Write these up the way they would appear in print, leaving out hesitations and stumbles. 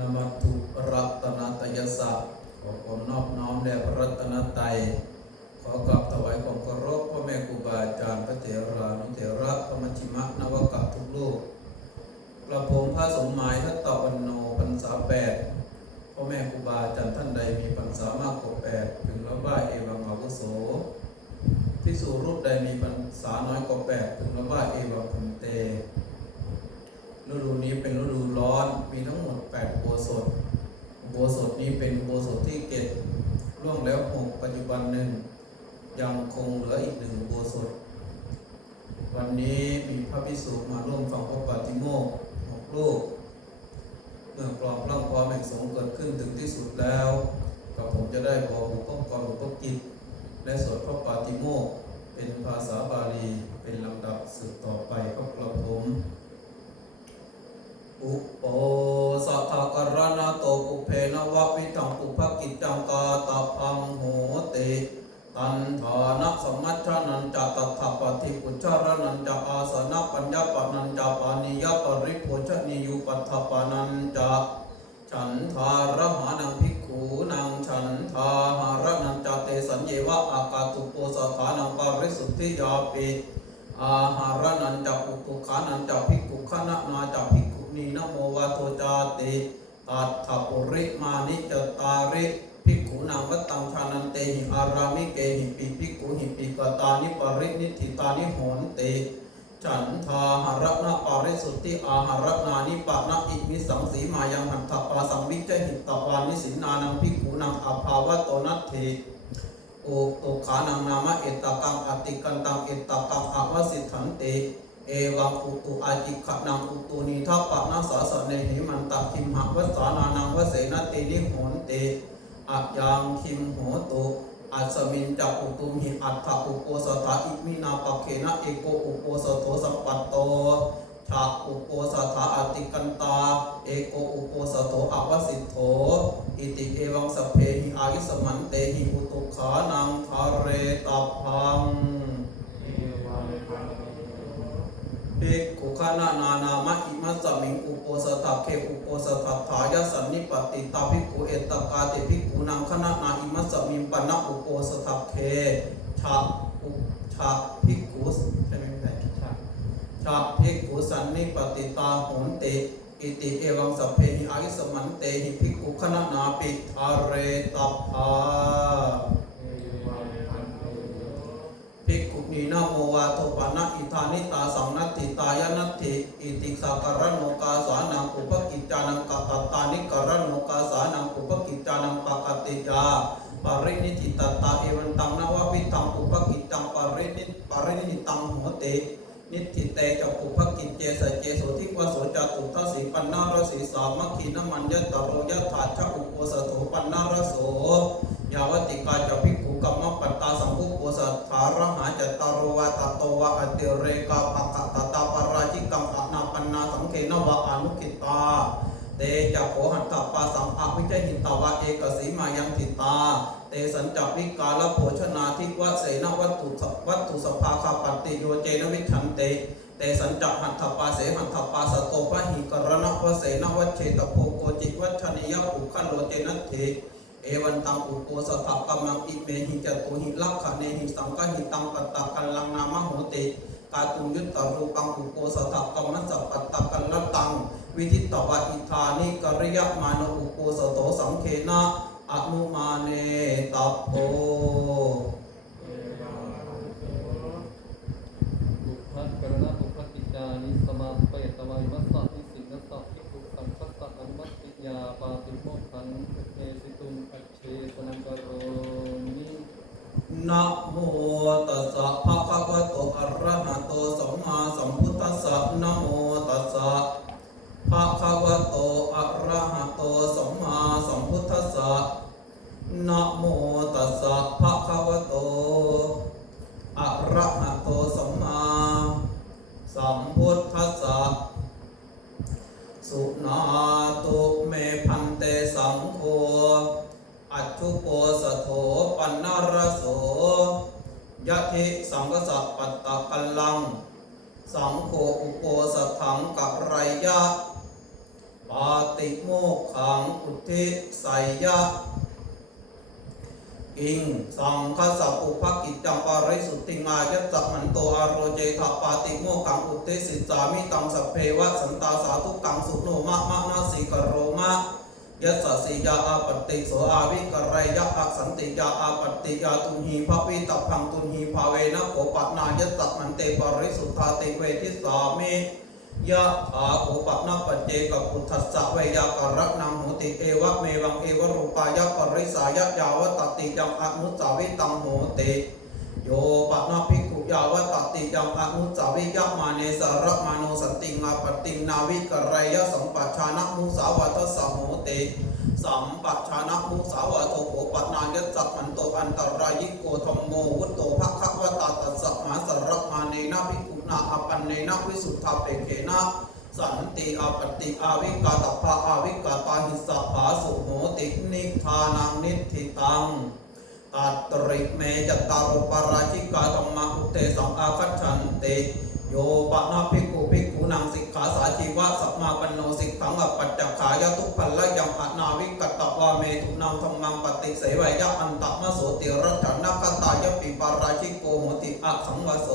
นมัตถุรัตนตยสัพขอความนอบน้อมแด่พระรัตนตรัยขอกราบถวายความเคารพพ่อแม่ครูบาอาจารย์พระเถรานุเถระพระมัชฌิมนวกะทุกลูกกระผมพระสมหมายทัตตวันโนพรรษา8พ่อแม่ครูบาอาจารย์ท่านใดมีพรรษามากกว่า8พึงรับไหว้เอวังอาวุโสภิกษุรูปใดมีพรรษาน้อยกว่า8พึงรับไหว้เอวังพันเตฤดูนี้เป็นฤดูร้อนมีทั้งหมด8อุโบสถอุโบสถนี้เป็นอุโบสถที่7ล่วงแล้ว6ปัจจุบัน1ยังคงเหลืออีก1อุโบสถวันนี้มีพระภิกษุมาร่วมฟังพระปาฏิโมกข์6รูปเมื่อกลองพร่ำพร้อมแห่งสงฆ์เกิดขึ้นถึงที่สุดแล้วกับผมจะได้บอกอุปกรณ์อุปกิจและสวดพระปาฏิโมกข์เป็นภาษาบาลีเป็นลำดับสืบต่อไปก็กระผมอุปโภสัทธกรณโตปุเพนวะวิทังปุภกิจจังกาตพังโหติตันธานะสมัชฌานันจะตัทธปฏิปุจจารนันจะอาสนะปัญญาปนันจะปานิยปริโภชนิยุปัฏฐปานันจะฉันทารหานังภิกขุนังฉันทาหารนันจะเตสัญเยวะอากาตุโปสถานังปาริสุทธิยาปิอาหารนันจะอุปุขานันจะภิกขุขณะนาจะภิกขุนีนะโมวาโทจาติตัทธปุริมานิจตาริภิกขุนังวัตตังชานันเตหิอารามิเกหิปิภิกขุหิปิกตานิปรินิธิตานิโหนติฉันทาหารณปาริสุทธิอาหารนานิปะนะอิมิสังสีมายังหันถปาสังวิจหิตวานิสินานังภิกขุนังอภาวะโตนัตถิโอตุขานังนามะเอตกังอติกันตังเอตกังอวสิทธันติเอวังอุตุอาจิขะนังอุตุนิทัปปะนัสสะสะเนหิมันตะคิมหะวัสสานานังวเสนตินิโหนติอัจยังคิมโหตุอัสมินจักอุตุมหิอัฏฐอุโปสถาอิมินาปะเขนะเอโกอุโปสโถสัปปัตโตชาอุโปสถาอติกันตาเอโกอุโปสโถอวสิทโธอิติเอวังสัพเพหิอายุสมันเตหิอุตุขานังทาเรตัพพังภิกขุขณะนานามะอิมัสสมิงอุโปสถะเคอุโปสถะถายะสันนิปติตาภิกขุเอตกาติภิกขุนังขณะนาอิมัสสมิงปนะอุโปสถะเคชะภิกขุใช่ไหมชะภิกขุสันนิปติตาโหนติอิติเอวังสัพเพหิอายุสมันเตหิภิกขุขณะนาปิทาเรตัพพาภิกขุนีนะโมวาโทปนะอิธานิตาสังนัตถิตายนัตถิอิติสักการโนกาสานังอุปกิจจานังกัปตานิการโนกาสานังอุปกิจจานังปกติจาปรินิธิตตาเอวันตังนววิตังอุปกิจจังปรินิตังโหตินิธิเตจักอุปกิจเจสเจโสทิวโสจตุทัสสิปันนารสีสามัคคีนมันยตโรยถาชะอุโปสโถปันนารโสยาวติกาจะภิกขุกัมมปัตตาสังคุโปสัทธารหาจตารโวตโตวะอติเรกาปะกะตตาปราชิกังอนาปันนาสังเขนวะอนุกิตาเตจักโขหัตถปาสังอวิจหิตวะเอกสีมายังทิตาเตสัญจวิกาลโภชนาทิวะเสนวัตถุสภาคาปฏิโยเจนวิชันเตเตสัญจหัตถปาเสหัตถปาสโตปะหิกรณวเสนวัชเชตโภโกจิวัชนิยปุขโลเจนัตถิเอวันตังอุโปสถกัมมังอิเมหิจตุหิลักขเนหิสังฆหิตังปัตตะกัลลังนามโหติกาตุยุตตะรูปังอุโปสถกัมมัสสะปัตตะกัลลตังวิทิตวะอิธานิกริยมานอุโปสโถสังเขนะอนุมาเนตัพโพบุพกรณะบุพกิจจานิสมาเปตวายมัสสะนิสิกนัสสะภิกขุสังคัสสะอนุมัตติยาปาติโมกขังเอสิตุมอัจเชสนังกโรมินะโมตัสสะภะคะวะโตอะระหะโตสัมมาสัมพุทธัสสะนะโมตัสสะภะคะวะโตอะระหะโตสัมมาสัมพุทธัสสะนะโมตัสสะภะคะวะโตอะระหะโตสัมมาสัมพุทธัสสะสุนาตุเมพันเตสังโฆอัจฉุโปสโถปันนารโสยะทิสังฆสัพปัตตะกัลลังสังโฆอุโปสถังกะไรยะ ป ปาติโมกขังอุทิไสยะอิงสังคสัพพุภกิจจังปาริสุทธิงายัสสะมันโตอโรเจทปาติโมกขังอุทิสิสามิตังสัพเพวะสันตาสาธุกังสุโนมะมะนาสิกโรมะยัสสะสิยาอาปติโสอาวิกรยะอะสันติยาอาปติยาตุหีภวิตัพพังตุหีภาเวนะโขปนายัสสะมันเตปาริสุทธาติเวทิสามิยะถาโขปนาปัจเจกพุทธัสสะเวยากรักนังโหติเอวะเมวังเอวรูปายะปริสายะยาวตติยังอนุสาวิตังโหติโยปนาภิกขุยาวตติยังอนุสาวิยะมาเนสารมาโนสันติงาปตินาวิกรยะสัมปัชานะมุสาวาทสะโหติสัมปัชานะมุสาวาโตโขปนายัสสะมันโตอันตรายิโกธัมโมวุตโตภคะวตาตัสสะมหาสารมาเนนะภิกขุนาอปันเนนะวิสุทธาเปเขนะสันติอาปติอาวิกาตภาอาวิกาตาหิสัพพาสุโหตินิทานังนิทิตังตัตริเมจตารปาราชิกาธรรมะอุเตสังอาคัจฉันติโยปะนาภิกขุภิกขุนังสิกขาสาชีวะสัมมาปันโนสิกขังอปัจจขายะทุพพัลละยังอนาวิกัตตวาเมตุนังธัมมังปฏิเสวยะอันตมโสติรัชนะคตายะปิปาราชิโกโหติอะสังวโส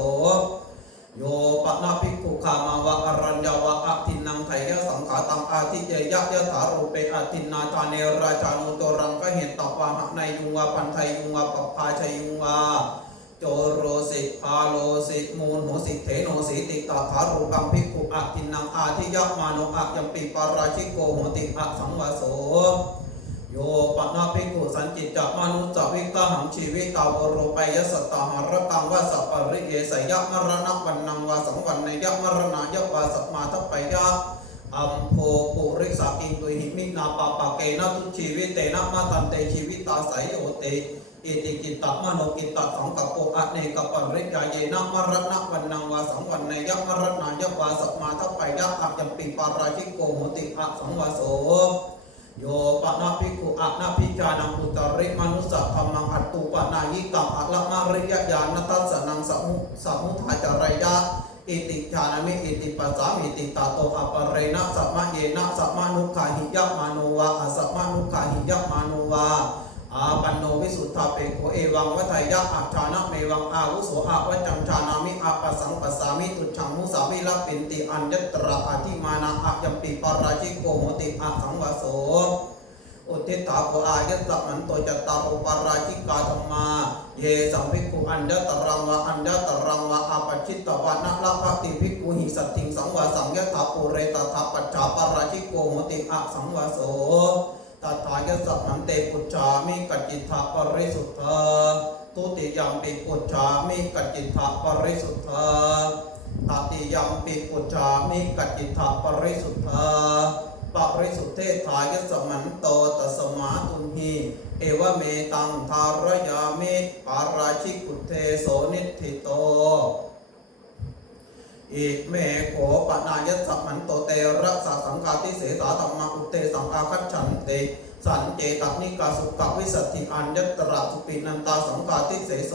โยปะนาภิกขุขามาวะอรัญญาวะอะทินังไทยะสังขาตังอาทิเยยะยะถารูเปอะทินนาทาเนราชานุโตรังกะเหตตวะหะในยุงวะปันไทยุงวะปภาชยุงวะโจโรสิพาโลสิมูลโหสิเถโนสิติตาถารูปังภิกขุอะทินังอาทิยะมาโนอะยัมปิปาราชิโกโหติอะสังวโสโยปนาภิกขุสันจิตจมนุสสวิกหังชีวิตาวโรปยสัตตหารกังวะสัปริเยสยะมรณะวันนังวะสังวันเนยะมรณะยะวะสัมมาทัปปยะอัมโภปุริสากินตุหิมินาปาปะเกนะทุชีวิเตนะมาตันเตชีวิตาสายโยเตอิติกิตตมโนกิตตสังกัปโปอะเนกปริยาเยนะมรณะวันนังวะสังวันเนยะมรณะยะวะสัมมาทัปปยะอะยัมปิปาราชิโกโหติอะสังวโสโยปนาภิกขุอะนาภิจานังอุตริมนุสสะธัมมังอัตตุปนายิกังอะละมาริยญาณตัสสะนังสมุทาจารยะอิติฌานามิอิติปัสสามิติตาโตอปเรนะสัมมาเยนะสัมมานุขาหิยะมาโนวะอสัมมานุขาหิยะมาโนวะอาปันโนวิสุทธาเปโกเอวังวัฏยะอัจฉานะเมวังอาวุโสอาวัจจังฌานามิอาปัสสังปัสสามิตุชังมุสาวิลปินติอัญญตระอธิมานะอะยัมปิปาราชิโกโหติอะสังวโสอุทิตาโกอายัสสะมันโตจตารโอปาราชิกาธรรมาเยสัมภิกขุอัญญตรังวะอัญญตรังวะอาปัจฉิตวะนะละภติภิกขุหิสัตถิงสังวะสังยถาปุเรตถาปัจฉาปาราชิโกโหติอะสังวโสตถายัสสะมันเตปุจฉามิกัจจิตาปริสุทธาตุติยัมปิปุจฉามิกัจจิตาปริสุทธาตติยัมปิปุจฉามิกัจจิตาปริสุทธาปริสุทธิทายัสสะมันโตตัสมาตุหีเอวเมตังทารยามิปาราชิกุเทโสนิธิโตอิเมโขปนายัสสะมันโตเตระสะสังฆาทิเสสาธัมมาอุเตสังอาคัจฉันติสันเจตนิกาสุขวิสัตถิอัญญตระสุปินันตาสังฆาทิเสโส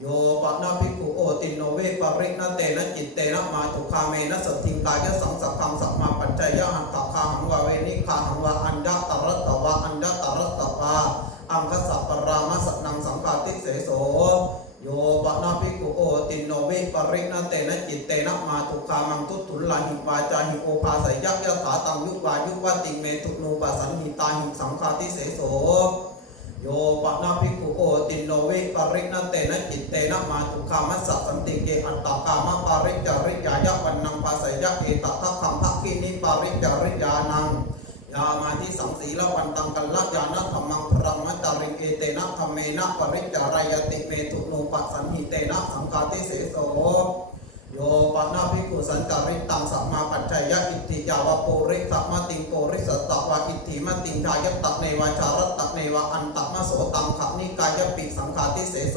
โยปนาภิกขุโอตินโนเวปริณเตนะจิตเตนะมาตุคาเมนะสัทธิงกายะสังสักขังสัมมาปัจจยะหัตถคาหังวะเวนิคาหังวะอัญญตรัตตวะอัญญตรัตตวะอังคสัปปรามสนังสังฆาทิเสโสโยปนาภิกขุโอตินโนเวปริณเตนะจิตเตนะมาตุคามังทุตุลลาหิวาจาหิโอภาสยะยะถาตังยุวายุวติเมตุโนปัสสันหิตาหิสังฆาทิเสโสโยปนาภิกขุโอตินโนเวปริณเตนะจิตเตนะมาตุคามัสสะสันติเกอัตตากามะปาริจาริยายะวันนังภาสยะเอตทัคคัมภคินิปาริจาริยานังยามาทิสังสีละวันตังกัลละยานะธรรมังพรังมัจจาริเอเตนะธรรมเมนะปริจารายติเมตุโนปัสสันหิเตนะสังฆาทิเสโสโยปนาภิกขุสันจาริตังสัมมาปัจจยะอิทธิยาวะโปริสัมมาติงโปริสัตตวะอิทธิมติงชายตะเนวาชารัตตะเนวะอันตมโสตังขนิกายปิสังฆาทิเสโส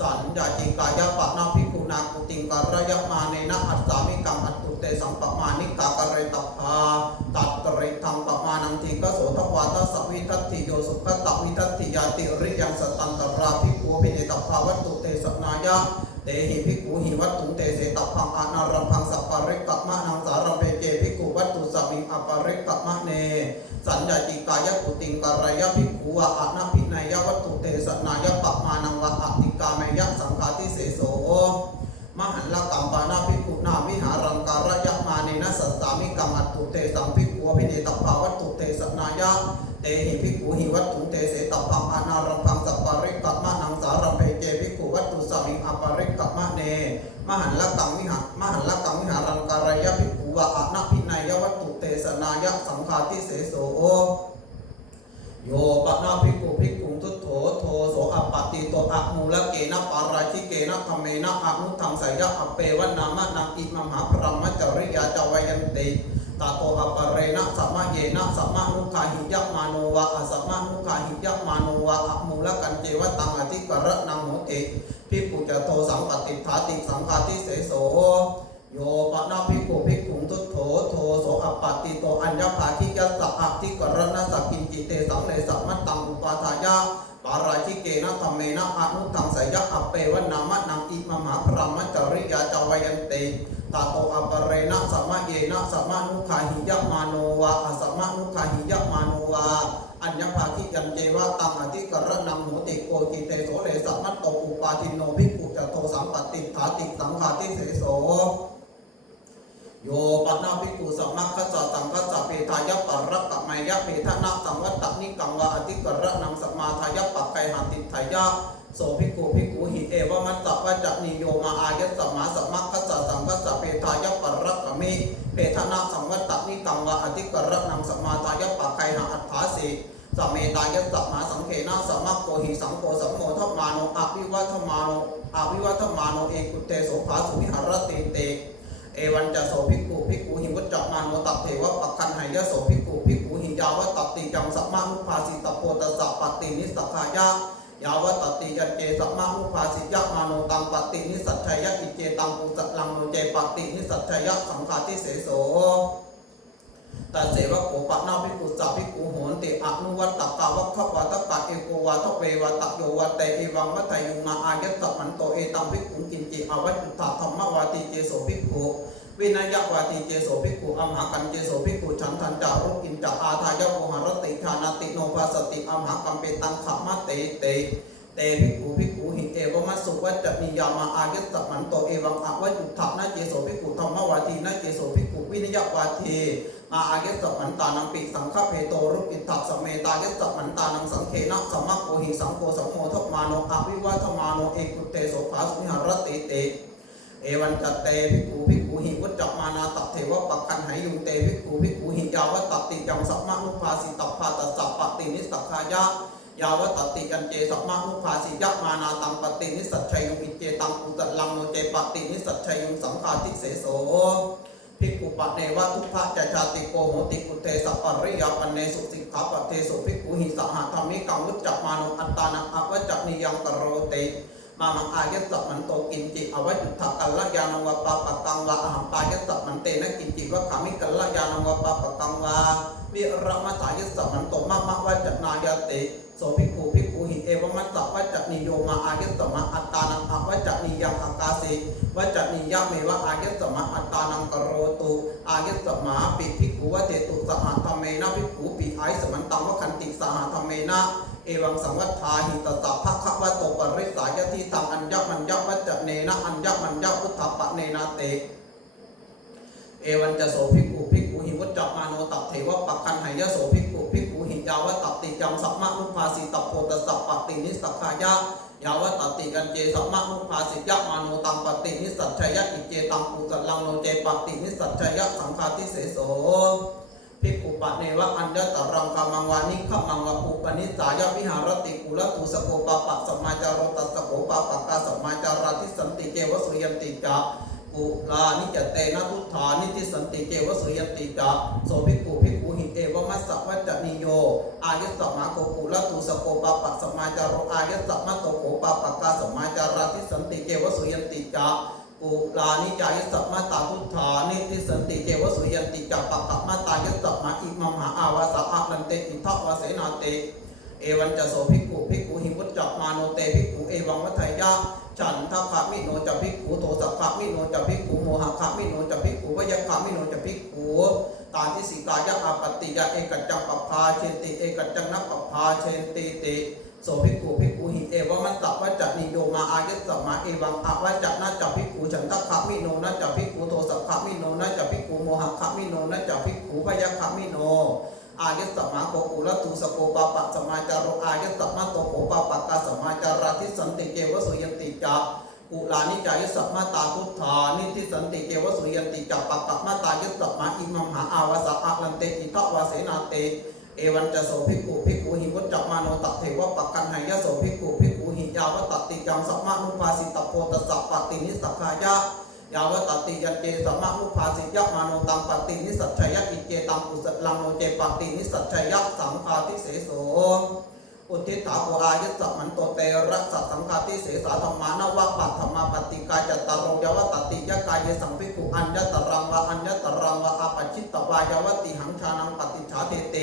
สัญญาจิกายะปนาภิกขุนากุติงการยะมาเนนะอัตสามิกังอัตตุเตสัมปมานิกากเรตัพพาตัตเรทังปมานังทิกโสทวาทัสสวิทัตติโยสุขตะวิทัตติยาติริยังสตันตราภิกขุภิเนตัพพาวัตตุเตสนายะเตหิภิกขุหิวัตตุเตเสตัพพังอนารัมพังสัปปะริกะมะนังสารัมเปเจภิกขุวัตตุสัพพิงอป เตสังภิกขุอภิเนตภาวัตถุเตสนายะเตหิภิกขุหิวัตถุเตเสตพังอนารังพังสัปปาริกัมมะนังสารัมเพเจภิกขุวัตถุสมิงอปาริกัมมะเนมหันละกังวิหารังการยะภิกขุวะอะนะภินัยวัตถุเตสนายะสังฆาทิเสโสโยปะนาภิกขุภิกขุทุตโถโทโสอัปปติโตอะมูลเกนะปาราชิเกนะธัมเมนะอะนุทังสยะอเปวะนามะนังอิมหาพรหมจริยาจวยันติตาโตอปเรนะสัมมะเยนะสัมมะนุขาหิยะมาโนวะอสัมมะนุขาหิยะมาโนวะอะมูลกันเจวะตังอธิกระนังโหติภิกขุจะโทสังปติฐาติสังฆาทิเสโสโยปะนาภิกขุภิกขุทุตโถโทโสอัปปติโตอัญญภาคิยัสสะอะทิกรณะสกินจิเตสังเลสัมมัตตังอุปาทายะปาราชิเกนะธัมเมนะอนุทังสยะอเปวะนามะนังอิมหาพรหมจริยาจวยันติตาโตอปเรนะสัมมะเยนะสัมมะนุขาหิยะมาโนวะอสัมมะนุขาหิยะมาโนวะอัญญภาคิยันเจวะตังอธิกรณังโหติโกจิเตโสเลสัมมัตโตอุปาทินโนภิกขุจะโทสังปติฐาติสังฆาทิเสโสโยปะนาภิกขุสัมมัคคัสสะสังคัสสะเปทายะปะระกะไมยะเปทะนะสังวัตตนิกังวะอธิกระนังสมาทายะปะไกหันติทายะโสภิกขุภิกขุหิเอวมัสสะวัจจนิโยมาอายะสัมมาสัมมัคคัสสะสังคัสสะเปทายะปะระกะมิเปทะนะสังวัตตนิกังวะอธิกระนังสมาทายะปะไกหันอัฏฐาสิสัมเมตายะสัมมาสังเขนะสัมมัคโกหิสังโฆสัมโมทัพมาโนอภิวัตมาโนเอกุเตโสภาสุวิหารติเตเอวันจะโสภิกขุภิกขุหิวัจจมาโนตัตเถวะปักขันไหยะโสภิกขุภิกขุหิยาวะตัตติจังสัมมานุภาสิตโพตสัพปตินิสัคขายะยาวะตัตติยัจเจสัมมานุภาสิยะมาโนตังปตินิสัจชัยยะอิเจตังปุสัลังโนเจปตินิสัจชัยยะสังฆาทิเสโสตัสเสวะโกปะนาภิกขุสัพภิกขุโหนติอนุวัตตกาวัคคะวะตะกะเอโกวะทะเววะตะโยวะเตเอวังวะทายุนาอายะตมันโตเอตังภิกขุกินจิอวัจจุตถธรรมวาติเจโสภิกขุวินัยวาติเจโสภิกขุอัมหากันเจโสภิกขุฉันทันจารุกินจาอาทายะโมหรติฐานาติโนภาสติอัมหากัมเปตังขมะเตภิกขุหิเอวมัสสุวัจจนิยามาอายะตมันโตเอวังอวัจจุตถนะเจโสภิกขุธรรมวาทีนะเจโสภิกขุวินัยวาทีมาอายะตมันตานังปิสังฆเพโตรุกิตัสสเมตายะตมันตานังสังเขนะสัมมัคโกหิสังโฆสัมโมทัพมาโนอภิวัตมาโนเอกุเตโสภาสุวิหารติเตเอวันจัตเตภิกขุหิวัจจมานาตัตเถวะปักขันไหยุงเตภิกขุหิยาวะตัตติจังสัมมานุภาสิตัพพาตัสสะปตินิสัคขายะยาวะตัตติยันเจสัมมานุภาสิยะมานาตังปตินิสัจชัยยุงอิเจตังปุตตะลังโนเจปตินิสัจชัยยุงสังฆาทิเสโสภิกขุปะเนวะทุพพะจะชาติโกโหติกุเตสัปปริยาปเนสุสิกขาปเทสุภิกขุหิสหธรรมิกังวุจจมานุอัตตานังอวัจจนิยังกโรติมามังอายะสัพมันโตกินจิอวัจจุทกัลละยานังวะปะปะกังวะอหัมปายะสัพมันเตนะกินจิวะขามิกัลละยานังวะปะปะกังวะวิระมะสายะสัพมันโตมะมะวัจจนายะติโสภิกขุหิเอวมัสสะวัจจนิโยมาอายะสัมมาอัตตานังอวัจจนิยังอากาสิวัจจนิยะเมวะอายะสัมมาอัตตานังกโรตุอายะสัมมาปิภิกขุวะเจตุสหธรรมเมนะภิกขุปิไอสมันตังวะคันติสหธรรมเมนะเอวังสังวัฏฐาหิตตะภะคะวะโตปริสายะทิตังอัญญมัญญวัจจเนนะอัญญมัญญพุทธปะเนนะเตเอวันจะโสภิกขุหิวัจจมาโนตัตเถวะปักขันไหยะโสภิกขุหิยาวะตัตติจังสัมมานุภาสิตโพตสัพปตินิสัคขายะยาวะตัตติกันเจสัมมานุภาสิยะมาโนตังปตินิสัจชัยยะอิเจตังปุตตะลังโนเจปตินิสัจชัยยะสังฆาทิเสโสภิกขุปะเนวะอัญญตรังกามังวานิขมังวะอุปนิสายะวิหารติกุลตุสโกปะปะสัมมาจารุตัสสโกปะปะกาสัมมาจาราทิสันติเจวสุยันติจากุลานิจเตนะทุธานิทิสันติเจวสุยันติจาโสภิกขุหิเอวมัสสะวัจจนิโยอายะสัมมาโกกุลตุสโกปะปะสัมมาจารุอายะสัมมาโตโกปะปะกาสัมมาจาราทิสันติเจวสุยันติจากุลานิจายะสัมมาตาทุธานิทิสันติเจวสุยันติจาปะปะมาตายะสัมมาอิมมหาอาวาสะอะนันเตอิทัวเสนาเตเอวันจะโสภิกขุหิวัจจมาโนเตภิกขุเอวังวัฏยะฉันทะมิโนจะภิกขุโทสะมิโนจะภิกขุโมหะมิโนจะภิกขุวยะมิโนจะภิกขุตาทิสิกายะอาปติยะเอกัจจังปภาเชติเอกัจจังนัปภาเชติติโสภิกขุหิเอวมัสสะวัจจนิโยมาอายะสัมมาเอวังอวัจจนะจะภิกขุฉันทะมิโนนะจะภิกขุโทสะมิโนนะจะภิกขุโมหะมิโนนะจะภิกขุ ขุพยัคฆมิโนอายสัมมาโกกุลตุสโกปะปะสมาจารโรอายสัมมาโตโกปะปะกาสมาจาราทิสันติเกวสุยันติจักกุลานิจายสัมมาตาพุทธานิทิสันติเกวสุยันติจักปะปะมาตายสัมมาอิมัมหาอาวาสะอะลันเตอิทวาเสนาเตเอวันจะโสภิกขุหิวุจจมาโนตัเทวะปักกันหายะโสภิกขุหิยาวตติจังสัมมานุภาสิตโพตสัพปตินิสักขายะยาวตติยันเจสัมมานุภาสิยะมาโนตังปตินิสัจฉยะอิเจตังอุสลังโนเจปตินิสัจฉยะสังฆาทิเสโสอุทิฏฐาโกอายสัมมันโตเตระสัสังฆาทิเสสาธรรมานวะปัตถมาปฏิกายจตารโยยวตติยะกายสังภิกขุอัญญตรังวะอัญญตรังวะอาปัจฉิตวายาวติหังชานังปฏิชาเทเต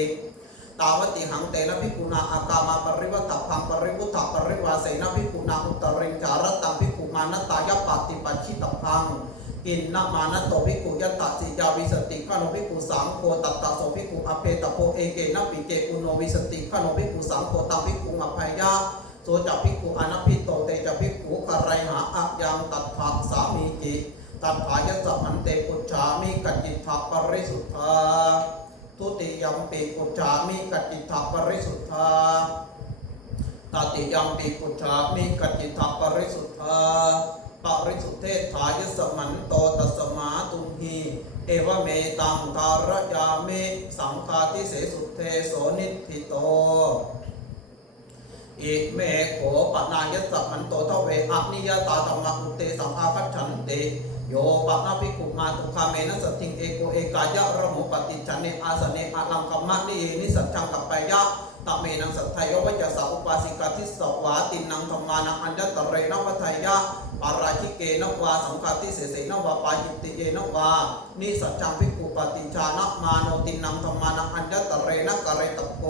ตาวติหังเตนะภิกขุนาอากามาปริวัตพังปริวุฒปริวาเสนะภิกขุนาอุตริงจารตังภิกขุมานตายปฏิปัจฉิตพังกินนะมานโตภิกขุยตสิยาวิสติขโนภิกขุสังโฆตัตตะโสภิกขุอเพตโพเอเกนะปิเกอุโนวิสติขโนภิกขุสังโฆตังภิกขุอภัยยะโสจัภิกขุอนัพพิโตเตจะภิกขุกะไรหาอะยังตัตถะสามีจิตัตถายสัมมันเตปุจฉามิกัจจิตถปริสุทธาทุติยัมปิปุจฉามิกัจจิตถปริสุทธาตติยัมปิปุจฉามิกัจจิตถปริสุทธาปริสุทธิทายสมันโตตัสมาตุมหีเอวเมตังทารยามิสังฆาทิเสสุเทโสนิธิโตอิเมโขปนายสัมมันโตทเวอะนิยตาธรรมะอุเตสังฆาคัจฉันติโยปะนาภิกขุมาตุคาเมนะสัตถิงเอโกเอกายะระโมปฏิชันเนอาสเนอะลังคัมมะนินิสัจจังกัปปายะตะเมนังสัทธายวัจจะสาอุปาสิกาทิสวาตินังธรรมานังอัญญตเรนวัฏยะปาราชิเกนวาสังฆาทิเสเสนวาปายิติเยนวานิสัจจังภิกขุปฏิชานะมาโนตินังธรรมานังอัญญตเรนะกะเรตโก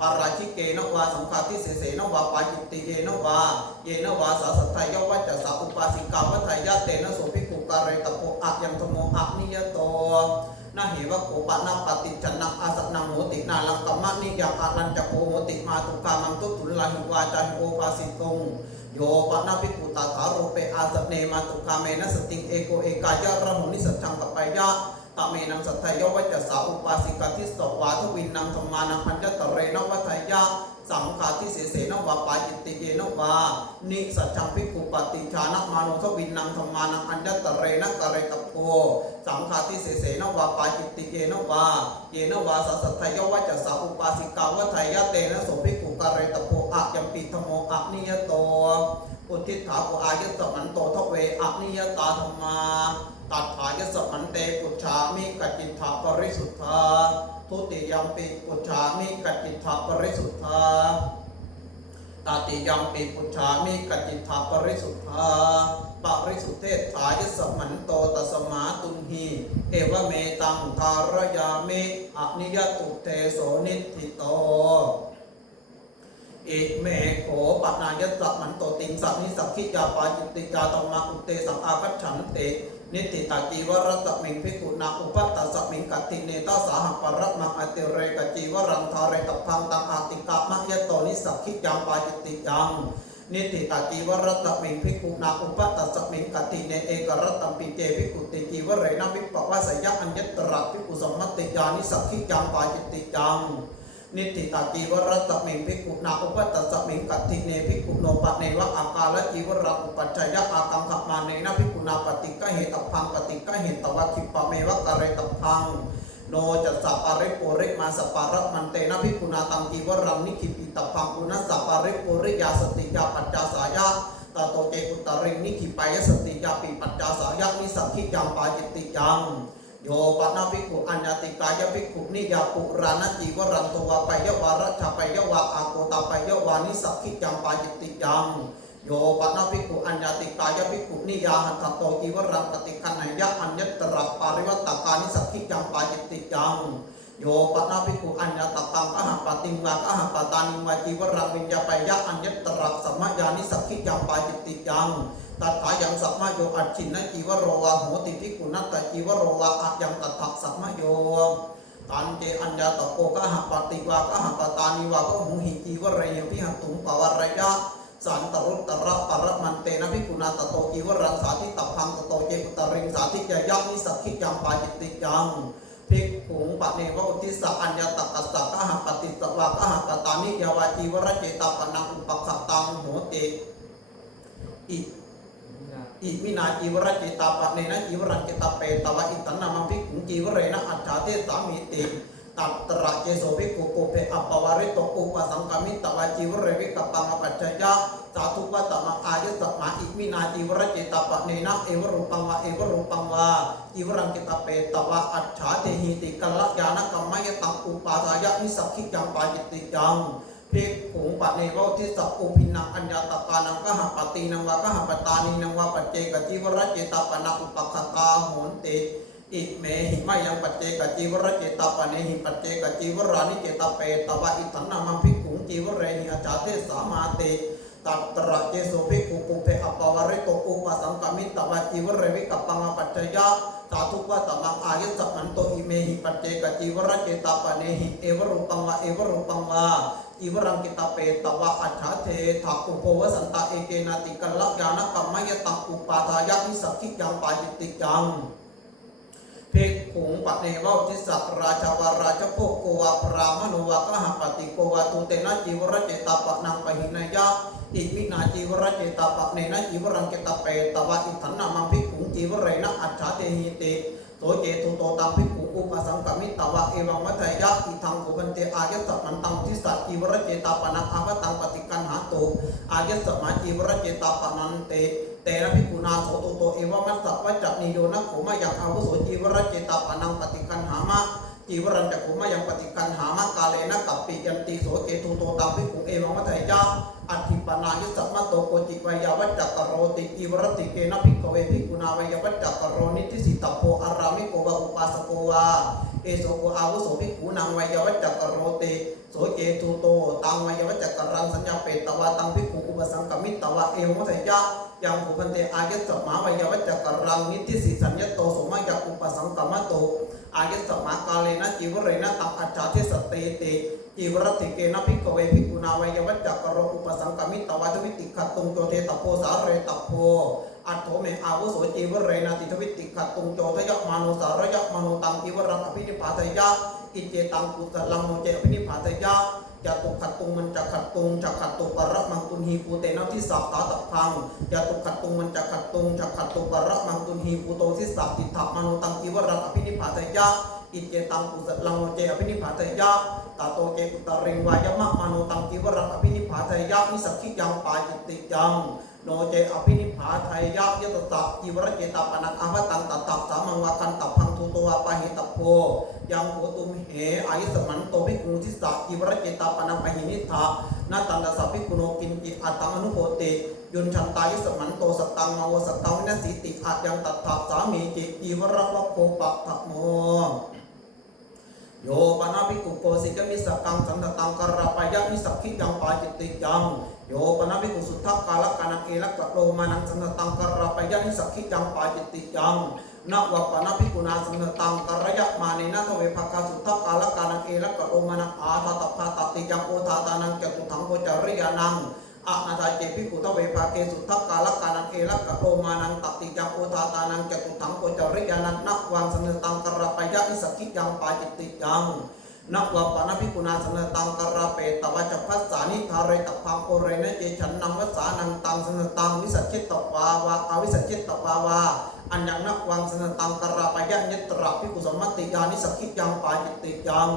ปาราชิเกนวาสังฆาทิเสเสนวาปายิติเยนวาเยนวาสาสัทธายวัจจะสาอุปาสิกาวัฏยะเตนะโสภิกขุกะเรตโกอะยังธโมอะนิยโตนาเหวะโกปะนาปฏิจันนังอาสนังโหตินาลังกัมมะนิยังอารัญจะโกโหติมาตุกามังตุตุลาหิวาจาหิโอภาสิตงโยปะนาภิกขุตาถาโรเปอาสเนมาตุกาเมนะสติงเอโกเอกายะระหุนิสัจจังกัปปายะตะเมนังสัทธายวัจจะสาอุปาสิกาทิสวาทวินนังธรรมานังอัญญตเรนวัฏยะสังฆาทิเสเสนวาปาจิตติเยนวานิสัจจังภิกขุปฏิชานะมาโนทวินนังธรรมานังอัญญตเรนะกะเรตโกสังฆาทิเสเสนวาปาจิตติเยนวาเยนวาสัทธายวัจจะสาอุปาสิกาวัฏยะเตนะโสภิกขุกะเรตโกอะยัมปิธโมอะนิยโตอุทิฏฐาโกอายสัมมันโตทเวอะนิยตาธรรมาตัทธายสัมมันเตปุจฉามิกัจจิตถปริสุทธาทุติยัมปิปุจฉามิกัจจิตถปริสุทธาตติยัมปิปุจฉามิกัจจิตถปริสุทธาปริสุทธิทายสัมมันโตตัสมาตุมหีเอวเมตังทารยามิอะนิยตุเตโสนิธิโตอิเมโขปนายสัมมันโตติงสัมนิสักขิยาปาจิตติกาตมะอุเตสังอาคัจฉันตินิติตาจีวรัตมิงภิกขุนาอุปัตตสมิงกัตติเนตาสาหปรมังอติเรกจีวรังทาเรตพังตังอาติกะมะยะโตนิสักขิยังปาจิตติยังนิติตาจีวรัตมิงภิกขุนาอุปัตตสมิงกัตติเนเอกรัตตัมปิเจภิกขุติจีวเรนะวิปวาสยะอัญญตระภิกขุสมมัตติยานิสักขิยังปาจิตติยังนิติตาจีวรัตมิงภิกขุนาอุปัตตสมิงกัตติเนภิกขุโนปะเนวะอากาลจีวรังอุปัจจยะอากังขมาเนนะภิกขุนาปฏิกะเหตพังปฏิกะเหตวะคิปะเมวะกะเรตพังโนจัสสะปาริปุริมาสปาระมันเตนะภิกขุนาตังจีวรังนิคิปิตพังอุนัสสะปาริปุริยาสติยาปัจจาสายะตโตเกอุตริงนิคิปายสติยาปิปัจจาสายะนิสักขิยังปาจิตติยังโยปะนาภิกขุอัญญติกายภิกขุนิยาปุราณจีวรันโตวะปยะวารัชฌะปยะวะอาโกตาปยะวานิสักขิยังปาจิตติยังโยปะนาภิกขุอัญญติกายภิกขุนิยาหัตถโตจีวรังปฏิคันหายะอัญญตระปาริวัตตกานิสักขิยังปาจิตติยังโยปะนาภิกขุอัญญตตังอะหัปติงวะอะหัปตานิวะจีวรังวิญญาปยะอัญญตระสัมมยานิสักขิยังปาจิตติยังตัทธายังสัมมาโยอัจฉินนะจีวโรวะโหติภิกขุนัตตจีวโรวะอะยังตัทธะสัมมาโยตันเจอัญญาตโกกะหะปฏิวะกะหะปตานิวะก็หุหิจีวเรยพิหัตุงปวารยะสันตรุตตระปรมันเตนะภิกขุนาตโตจีวรังสาธิตพังตโตเจปุตริงสาธิยะนิสักขิยังปาจิตติยังภิ ภิกขุงปะเนวะอุทิสะอัญญตตัสสะกหปฏิสวะกหกตานิยาวาจีวรเจตาปนังอุปคตังโหติอิมินาจีวรเจตาปะเนนะจีวรังเจตาเปตวะอิตันนามังภิกขุงจีวเรนะอัจฉาเทสามิติตัตระเจโสภิกขุโกเภอปวาริโตอุปสังกามิตวะจีวเรวิกัปปังปัจจยะสาธุปะตมังอายสัมมาอิมินาจีวรเจตาปะเนนะเอวรูปังวะเอวรูปังวะจีวรังเจตาเปตวะอัจฉาเทหิติกัลละยานกัมมยตังอุปาทายะนิสักขิยังปาจิตติยังภิกขุงปะเนวะอุทิสะอุปินังอัญญตกานังกหปตินังวะกหปตานีนังวะปัจเจกจีวรเจตาปนังอุปคตาโหนติอิเมหิมายังปัจเจกจีวรเจตาปะเนหิปัจเจกจีวรานิเจตาเปตวะอิทันนามังภิกขุงจีวเรหิอาจาเทสามาติตัตระเจโสภิกขุปุเพอปวาริโตอุปสังกามิตวะจีวเรวิกัปปังปัจจยะสาธุปะตมังอายสัมมันโตอิเมหิปัจเจกจีวรเจตาปะเนหิเอวรูปังวะเอวรูปังวะจีวรังกิตาเปตวะอัจฉาเทถาอุปวสันตาเอเกนาติกัลละยานกัมมยตังอุปาทายะนิสักขิยังปาจิตติยังภิกขุงปะเนวะอุทิสัตราชาวาราชโภโกวะพรามโนวะกหปติโกวะตุเตนะจีวรเจตาปะนังปหินายะอิมินาจีวรเจตาปะเนนะจีวรังกิตาเปตวะอิทันนามังภิกขุงจีวเรนะอัจฉาเทหิติโสเจตุโตตังภิกขุอุปสังกามิตวะเอวังมัทยะอิทังโกบันเตอายะสัมมันตังทิสัตจีวรเจตาปะนังอาวตังปฏิกันหาตุอายะสัมมาจีวรเจตาปะนันเตเตนะภิกขุนาโสโตโตเอวมัสสะวัจจนิโยนะโขมายังอาวุโสจีวรเจตาปะนังปฏิกันหามะจีวรัญจักขุมายังปฏิกันหามะกาเลนะกัปปิยันติโสเกตุโตตังภิกขุเอวังมัทยะอธิปนายิสัมมโตโกจิวัยวัจจักโรติจีวรติเกนะภิกขเวภิกขุนาวัยวัจจักโรนิติสิตโพอารามิโกวะอุปาสโกวะเอโสโกอาวุโสภิกขุนังวัยวัจจักโรติโสเกตุโตตังวัยวัจจักรังสัญญาเปตวะตังภิกขุอุปสังกมิตวะเอวังมัทยะยังอุปันเตอายะสัมมาวัยวัจจักรังนิติสิสัญญโตสมัยอุปสังกมโตอายะสัมมากาเลนะจีวเรนะตังอัจฉาเทสเตติจีวรติเกนะภิกขเวภิกขุนาวัยวัจจักโรอุปสังกมิตวะทวิติขัตตุงโจเทตโพสาเรตโพอัตโธเมอาวุโสจีวเรนะติทวิติขัตตุงโจทยมานุสารยมานุตังจีวรังอภินิพาทยะอิเจตังกุตลังโมเจอภินิพาทยะยาตุขัตตุงมันจักขัตตุงจักขัตตุปรมังตุนหีปูเตนะทิสัตตาตพังยาตุขัตตุงมันจักขัตตุงจักขัตตุปรมังตุนหีปูโตทิสัตติถัมมานุตังจีวรังอภินิพาทยะอิเจตังกุตลังโมเจอภินิพาทยะตาโตเจกุตริงวายมะมานุตังจีวรังอภินิพาทยะนิสักขิยังปาจิตติยังโนเจอภินิพาทายะยตตะจีวรเจตาปนังอาวตังตตัสามังวะคันตพังทุโตวะปะหิตโพยังโหตุมเหอายุสมันโตภิกขุทิสัจีวรเจตาปนังปหินิธานาตันตสัพภิกขุโนกินจิอัตตังอนุโภติยุนชันตายุสมันโตสัตตังมาวสัตตังวินัสสิติอายังตัตถะสามีจิจีวรวะโคปะทะโมโยปนาภิกขุโกสิกมิสกังสันตตังกระปายะนิสักขิยังปาจิตติยังโยปนาภิกขุสุทธกาลกานังเอละกะโลมานังสันตตังกระปายะนิสักขิยังปาจิตติยังนวปนาภิกขุนาสันตตังกระยะมาเนนะทเวภคาสุทธกาลกานังเอละกะโลมานังอาทาตภาตติยังโอทาตานังจตุถังโกจาริยานังอานาตาเจภิกขุทเวภาเกสุทธกาลกานังเอละกะโลมานังตติยังโอทาตานังจตุถังโกจาริยานังนวังสันตตังกระปายะนิสักขิยังปาจิตติยังนักวปนาภิกขุนาสันตังกระเปตวะจัพพัสสานิธาเรตพังโอเรนะเจฉันนังวัสสานังตังสันตังวิสัชชิตตวาวาอวิสัชชิตตวาวาอันยังนักวังสันตังกระปายะนิตระภิกขุสมมติยานิสักขิยังปาจิตติยัง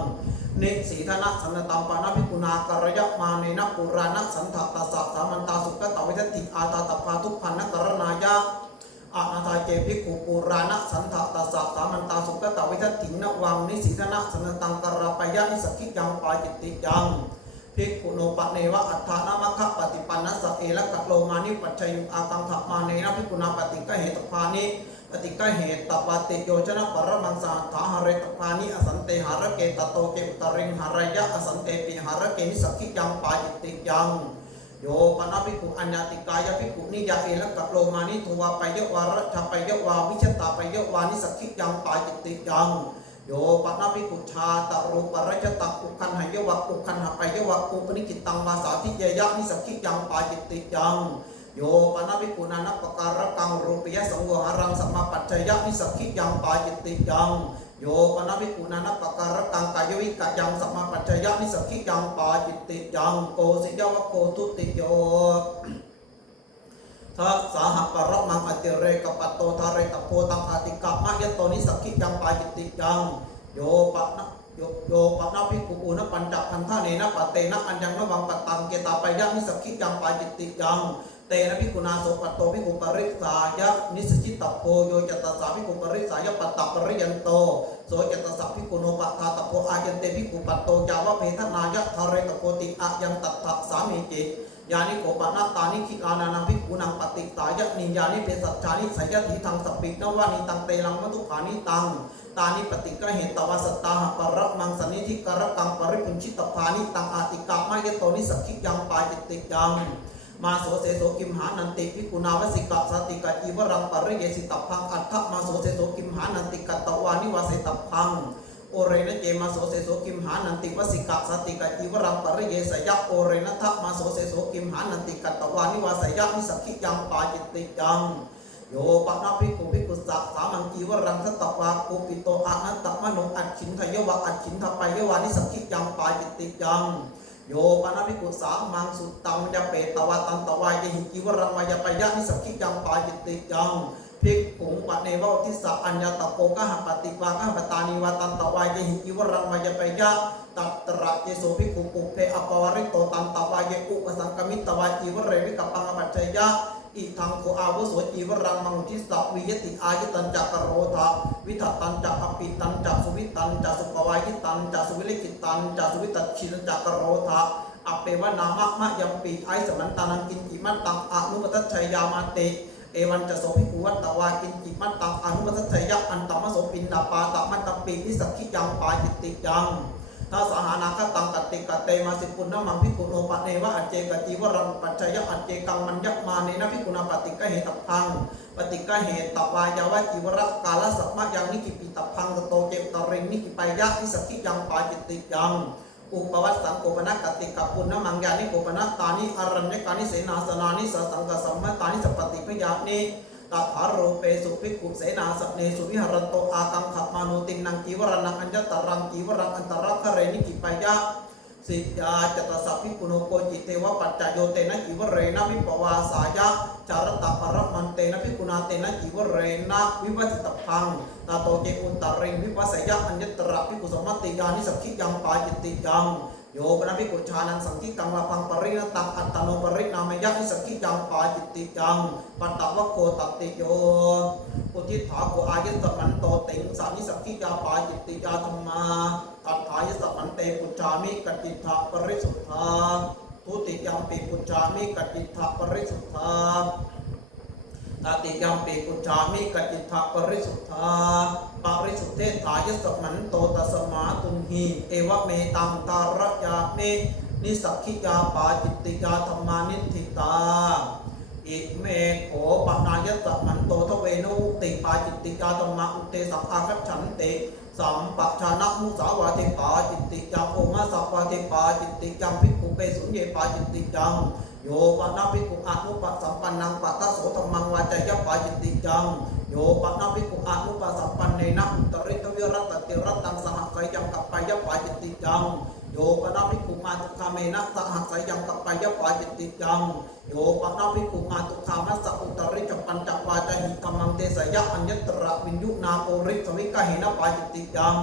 นิสีธนะสันตังปานาภิกขุนากระยะมาเนนะปุรานะสันทตัสสะสามันตาสุกตวิทติอาตาตปาทุพันนกรณายะอานาทาเจภิกขุปุรานะสันทตัสสะสามันตาสุกตวิทตินะวังนิสีธนะสันตังกระปายะนิสักขิยังปาจิตติยังภิกขุโนปะเนวะอัฏฐานามะคะปฏิปันนะสะเอละกะโลมานิปัจจัยุอากังขะมาเนนะภิกขุนาปฏิกะเหตภานิปฏิกะเหตปะติโยชนะปรมังสาถาหะเรตภานิอสันเตหะระเกตโตเกอุตริงหะระยะอสันเตปิหะระเกนิสักขิยังปาจิตติยังโยปนาภิกขุอัญญาติกายภิกขุนิยาเอละกะโลมานิโทวาปยะวาระชะปยะวาวิชตาปยะวานิสักขิยังปาจิตติยังโยปนาภิกขุชาตะรูปรัชตะอุคันหยวะอุคันหปยวะอุปนิจิตังวาสาธิเยยะนิสักขิยังปาจิตติยังโยปนาภิกขุนานัปการกังรูปยะสังวหารังสัมมาปัจจยะนิสักขิยังปาจิตติยัง โยปนาภิกขุนานัปปะการตังกายวิกะยังสัมมาปัจจยะนิสักขิยังปาจิตติยังโกสิยวะโกทุติโยทัสสะหะปะระมังอติเรกปัตโตทาเรตโพตังอาติกะมะยะโตนิสักขิยังปาจิตติยังโยปนะภิกขุอุณปัญจพันธะเนนะปะเตนะอัญญังนะวังปะตังเกตาปยะนิสักขิยังปาจิตติยังเตนะภิกขุนาโสปัตโตภิกขุปริสายะนิสจิตตโพโยจตัสสะภิกขุปริสายะปัตตปริยันโตโสจตัสสะภิกขุโนปัฏฐาตโพอายันเตภิกขุปัตโตยาวะเพทนายะทาเรตโพติอะยังตัตถะสามีจิยานิโกปะนะตานิขิอานานังภิกขุนังปฏิตายะนิยานิเปสัจจานิสัยยะทีทังสปินวานิตังเตลังมัตุขานิตังตานิปฏิกะเหตวาสตาหะปะระมังสนิธิกระกังปริปุญชิตภานิตังอาติกะมะยะโตนิสักขิยังปาจิตติยังมาโสเสโสกิมหานันติภิกขุนาวสิกะสติกะจีวรังปริเยสิตพังอัฏฐมาโสเสโสกิมหานันติกัตตวานิวาสิตพังโอเรนะเจมาโสเสโสกิมหานันติวสิกะสติกะจีวรังปริเยสยะโอเรนะทะมาโสเสโสกิมหานันติกัตตวานิวาสยะนิสักขิยังปาจิตติยังโยปะนะภิกขุภิกขุสักสามังจีวรังทัตตวากุปิโตอะนัตตมโนอัจฉินทะยวะอัจฉินทะปะยวะนิสักขิยังปาจิตติยังโยปนะภิกขุสามังสุตตังยะเปตวะตันตวายหิจิวรังวายปยะนิสักขิยังปาจิตติยังภิกขุปะเนวะทิสะอัญญตโปกะหะปฏิวากะปตานิวะตันตวายหิจิวรังวายปยะตัตระเยโสภิกขุปุเพอปวริโตตันตวายอุปสังกมิตวาจิวเรวิกัปปังปัจจยะอิทังโคอาวุโสจีวรังมังทิสะวิยติอายุตันจักโรธาวิทัตันจักอปิตันจักสุวิตันจักสุปวายิตันจักสุวิลิกิตันจักสุวิตัชินจักโรธาอเปวะนามะมะยัมปีไอสมันตานังกินจิมันตังอนุปตัชชัยยามาเตเอวันจะโสภิกขุวัตตวากินจิมันตังอนุปตัชชัยยะอันตมะโสปินดาปาตมันตปีนิสักขิยังปาจิตติยังถ้าสหานาคตังกติกเตมาสิปุณณมังภิกขุโนปะเนวะอัจเจกจีวรังปัจจยะอัจเจกังมัญญมาเนนะภิกขุนาปฏิกะเหตพังปฏิกะเหตวายาวะจีวรักกาลสัมมะยังนิกิปิตพังโตเจตริงนิกิปายะนิสักขิยังปาจิตติยังอุปวัตสังโกปนะกติกะปุณณมังยานิโกปนะตานิอรัญญกานิเสนาสนานิสสังกสัมมะตานิสปฏิพยานิตัทธาโรเปสุภิกขุเสนาสเนสุวิหรันโตอากังขับมานุตินังจีวรังอัญญตรังจีวรังอันตรักขเรนิกิปายะสิยาจตสัพพิกุโนโกจิเตวะปัจจโยเตนะจีวเรนะวิปวาสายะจารตะปรมันเตนะภิกขุนาเตนะจีวเรนะวิวัติตพังตาโตเจอุตตริงวิปัสสยะอัญญตระภิกขุสมมติยานิสักขิยังปาจิตติยังโยปนะภิกขุชานันสังคิกังวะพังปริณตังอัตตโนปริณามยะนิสักขิยังปาจิตติยังปัตตวะโคตติโยอุทิฏฐาโกอายัสสมันโตติงสานิสักขิยาปาจิตติยาธรรมาตัทธายัสสมันเตปุจจามิกติถะปริสุทธาทุติยัมปิปุจจามิกติถะปริสุทธาตติยัมปิปุจจามิกติถะปริสุทธาปริสุทเทถายัสสมันโตตัสมาตุมหิเอวะเมตังตาระยามินิสักขิยาปาจิตติยาธรรมานิทิตาอิเมโขปนายตมันโตทเวนุติปาจิตติยาธรรมาอุเตสังอาคัจฉันติสัมปชานะมุสาวาเทปาจิตติยังโอมาสัพวาเทปาจิตติยังภิกขุเปสุญเยปาจิตติยังโยปะนะภิกขุอนุปสัมปันนังปัตตโสธรรมังวาจายะปาจิตติยังโยปะนะภิกขุอนุปสัมปันเนนะอุตริตวิรัตติรัตตังสหกายยังกัปปายะปาจิตติยังโยปะนะภิกขุมาตุคาเมนะสหกายยังกัปปายะปาจิตติยังโยปะนะภิกขุมาตุคามัสสะอุตริจปัญจวาจาหิกัมมังเตสยะอัญญตระวินยุนาโปริสวิกะเหนะปาจิตติยัง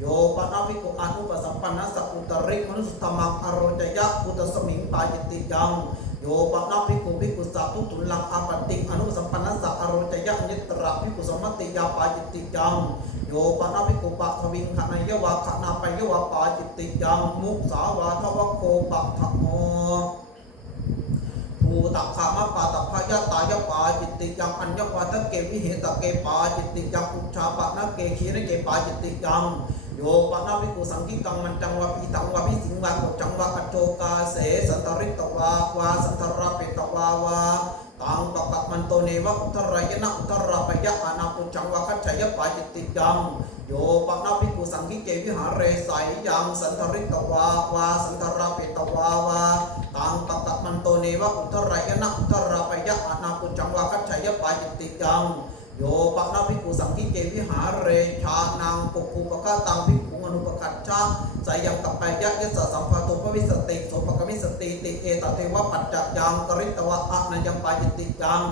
โยปะนะภิกขุอนุปสัมปันนัสสะอุตริมนุสธรรมังอโรจยะพุทธสมิงปาจิตติยังโยปะนะภิกขุภิกขุสัพพุตุลังอาปติอนุสัมปันนัสสะอโรจยะอัญญตระภิกขุสมมติยาปาจิตติยังโยปะนะภิกขุปะทวิงขณยวะขณาปยวะปาจิตติยังมุสาวาทวะโคปะทะโมภูตักขามะปาตัพพยตายปาจิตติยังอัญญวาทะเกวิเหตเกปาจิตติยังอุชาปะนะเกขีระเกปาจิตติยังโยปะนะภิกขุสังคิกังมันจังวะปีตังวะพิสิงวะโกจังวะกัจโจกาเสสันตริตวาวาสันทราเปตวาวาตังปะกะมันโตเนวะอุตรายนะอุตราปยะอานาปุจังวะคัจฉยปาจิตติยังโยปะนะภิกขุสังคิเกวิหาเรไสยังสันทริตวาวาสันทราเปตวาวาตังปะกะมันโตเนวะอุตรายนะอุตราปยะอานาปุจังวะคัจฉยปาจิตติยังโ โยปะนาภิกขุสังคิเจวิหาเรชานังปุกุปะกะตังภิกขุอนุปกัจฉะสายังกัปปายะยะสะสัมภาโตภวิสติโสปะกมิสติติเอตเทวะปัจจยังกริตวะอะนันยังปายิติยัง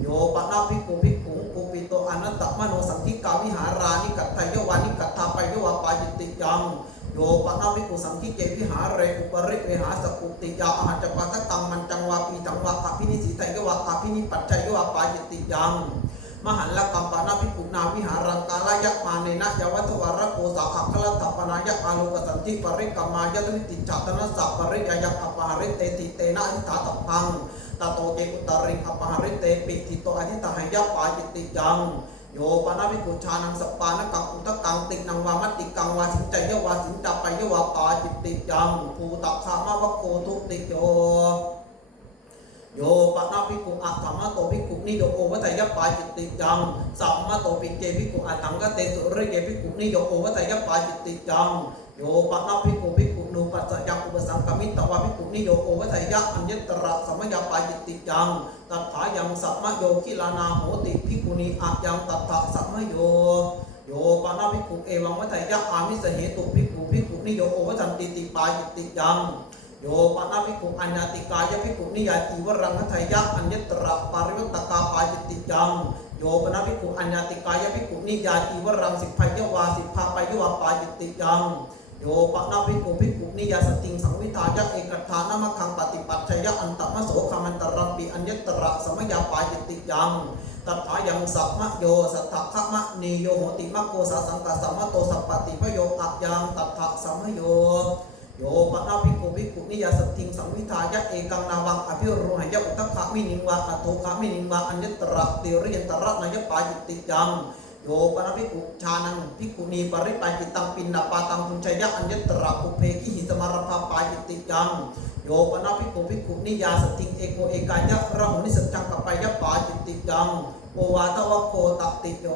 โยปะนาภิกขุภิกขุกุปิโตอนัตตมโนสังคิกาวิหารานิกัตถยวานิกัตถาปายวะปายิติยังโยปะนาภิกขุสังคิเจวิหาเรอุปริเวหาสกุติยาอาหัจจปะทะตังมันจังวาปีจังวะอภินิสิทยวะอภินิปัจจัยวะปายิติยังมหันละกัมปนาภิกขุนาวิหารังกาลายะมาเนนะยวัตวรโกสะอัคคลัตถปนายะอาโลกสันติปริกามายะวิติจัตนะสัพปริยะอปหาริเตติเตนะอธิฐาตัพังตโตเจกุตริงอปหาริเตปิทิโตอธิตหายะปายิติยังโยปนาภิกขุชานังสปานกังอุตกังตินังวามติกังวาสินใจยวาสินจัปปยวะปาจิติยังภูตะคามะวะโคทุติโยโยปะนาภิกขุอัตถมะโตภิกขุนิโยโอวัตยปาจิติยังสัมมะโตปิเกภิกขุอัตถังกเตสุริเกภิกขุนิโยโอวัตยปาจิติยังโยปะนาภิกขุภิกขุนุปัสสะยังอุปสังกมิตตวะภิกขุนิโยโอวัตยะอัญญตระสมยปาจิติยังตัทธายังสัมมะโยคิลานาโหติภิกขุนีอะยังตัทธะสัมมะโยโยปะนาภิกขุเอวังวัตยะอามิสเหตุภิกขุนิโยโอวัตันติติปาจิติยังโยปะนาภิกขุอัญญติกายภิกขุนิยาติวรังคัทยะอัญญตระปาริวัตกาปาจิติยังโยปะนาภิกขุอัญญติกายภิกขุนิยาติวรังสิพพยวาสิพพาปยวาปาจิติยังโยปะนาภิกขุนิยาสติงสังวิทายะเอกทานามะคังปฏิปัจฉยะอันตมะโสคามันตรัมปิอัญญตระสมยาปาจิติยังตัทธายังสัพมะโยสัทธะขะมะนิโยโหติมะโกสาสังกัสสะมะโตสัพปติพโยอะยังตัทธะสัมมโยโยปะนาภิกขุนิยาสติงสังวิทายะเอกังนาวังอภิรุหายะอุตตะมินิวะอัตโตคะมินิวะอัญญตระติริยันตระนายปาจิติยังโยปะนาภิกขุชานังภิกขุนีปริปาจิตังปินนาปาตังปุญชยะอัญญตระปุเพกิหิสมารภาปาจิติยังโยปะนาภิกขุนิยาสติงเอโกเอกายะระหุนิสัจจังกัปปายะปาจิติยังโอวาทวะโคตติโย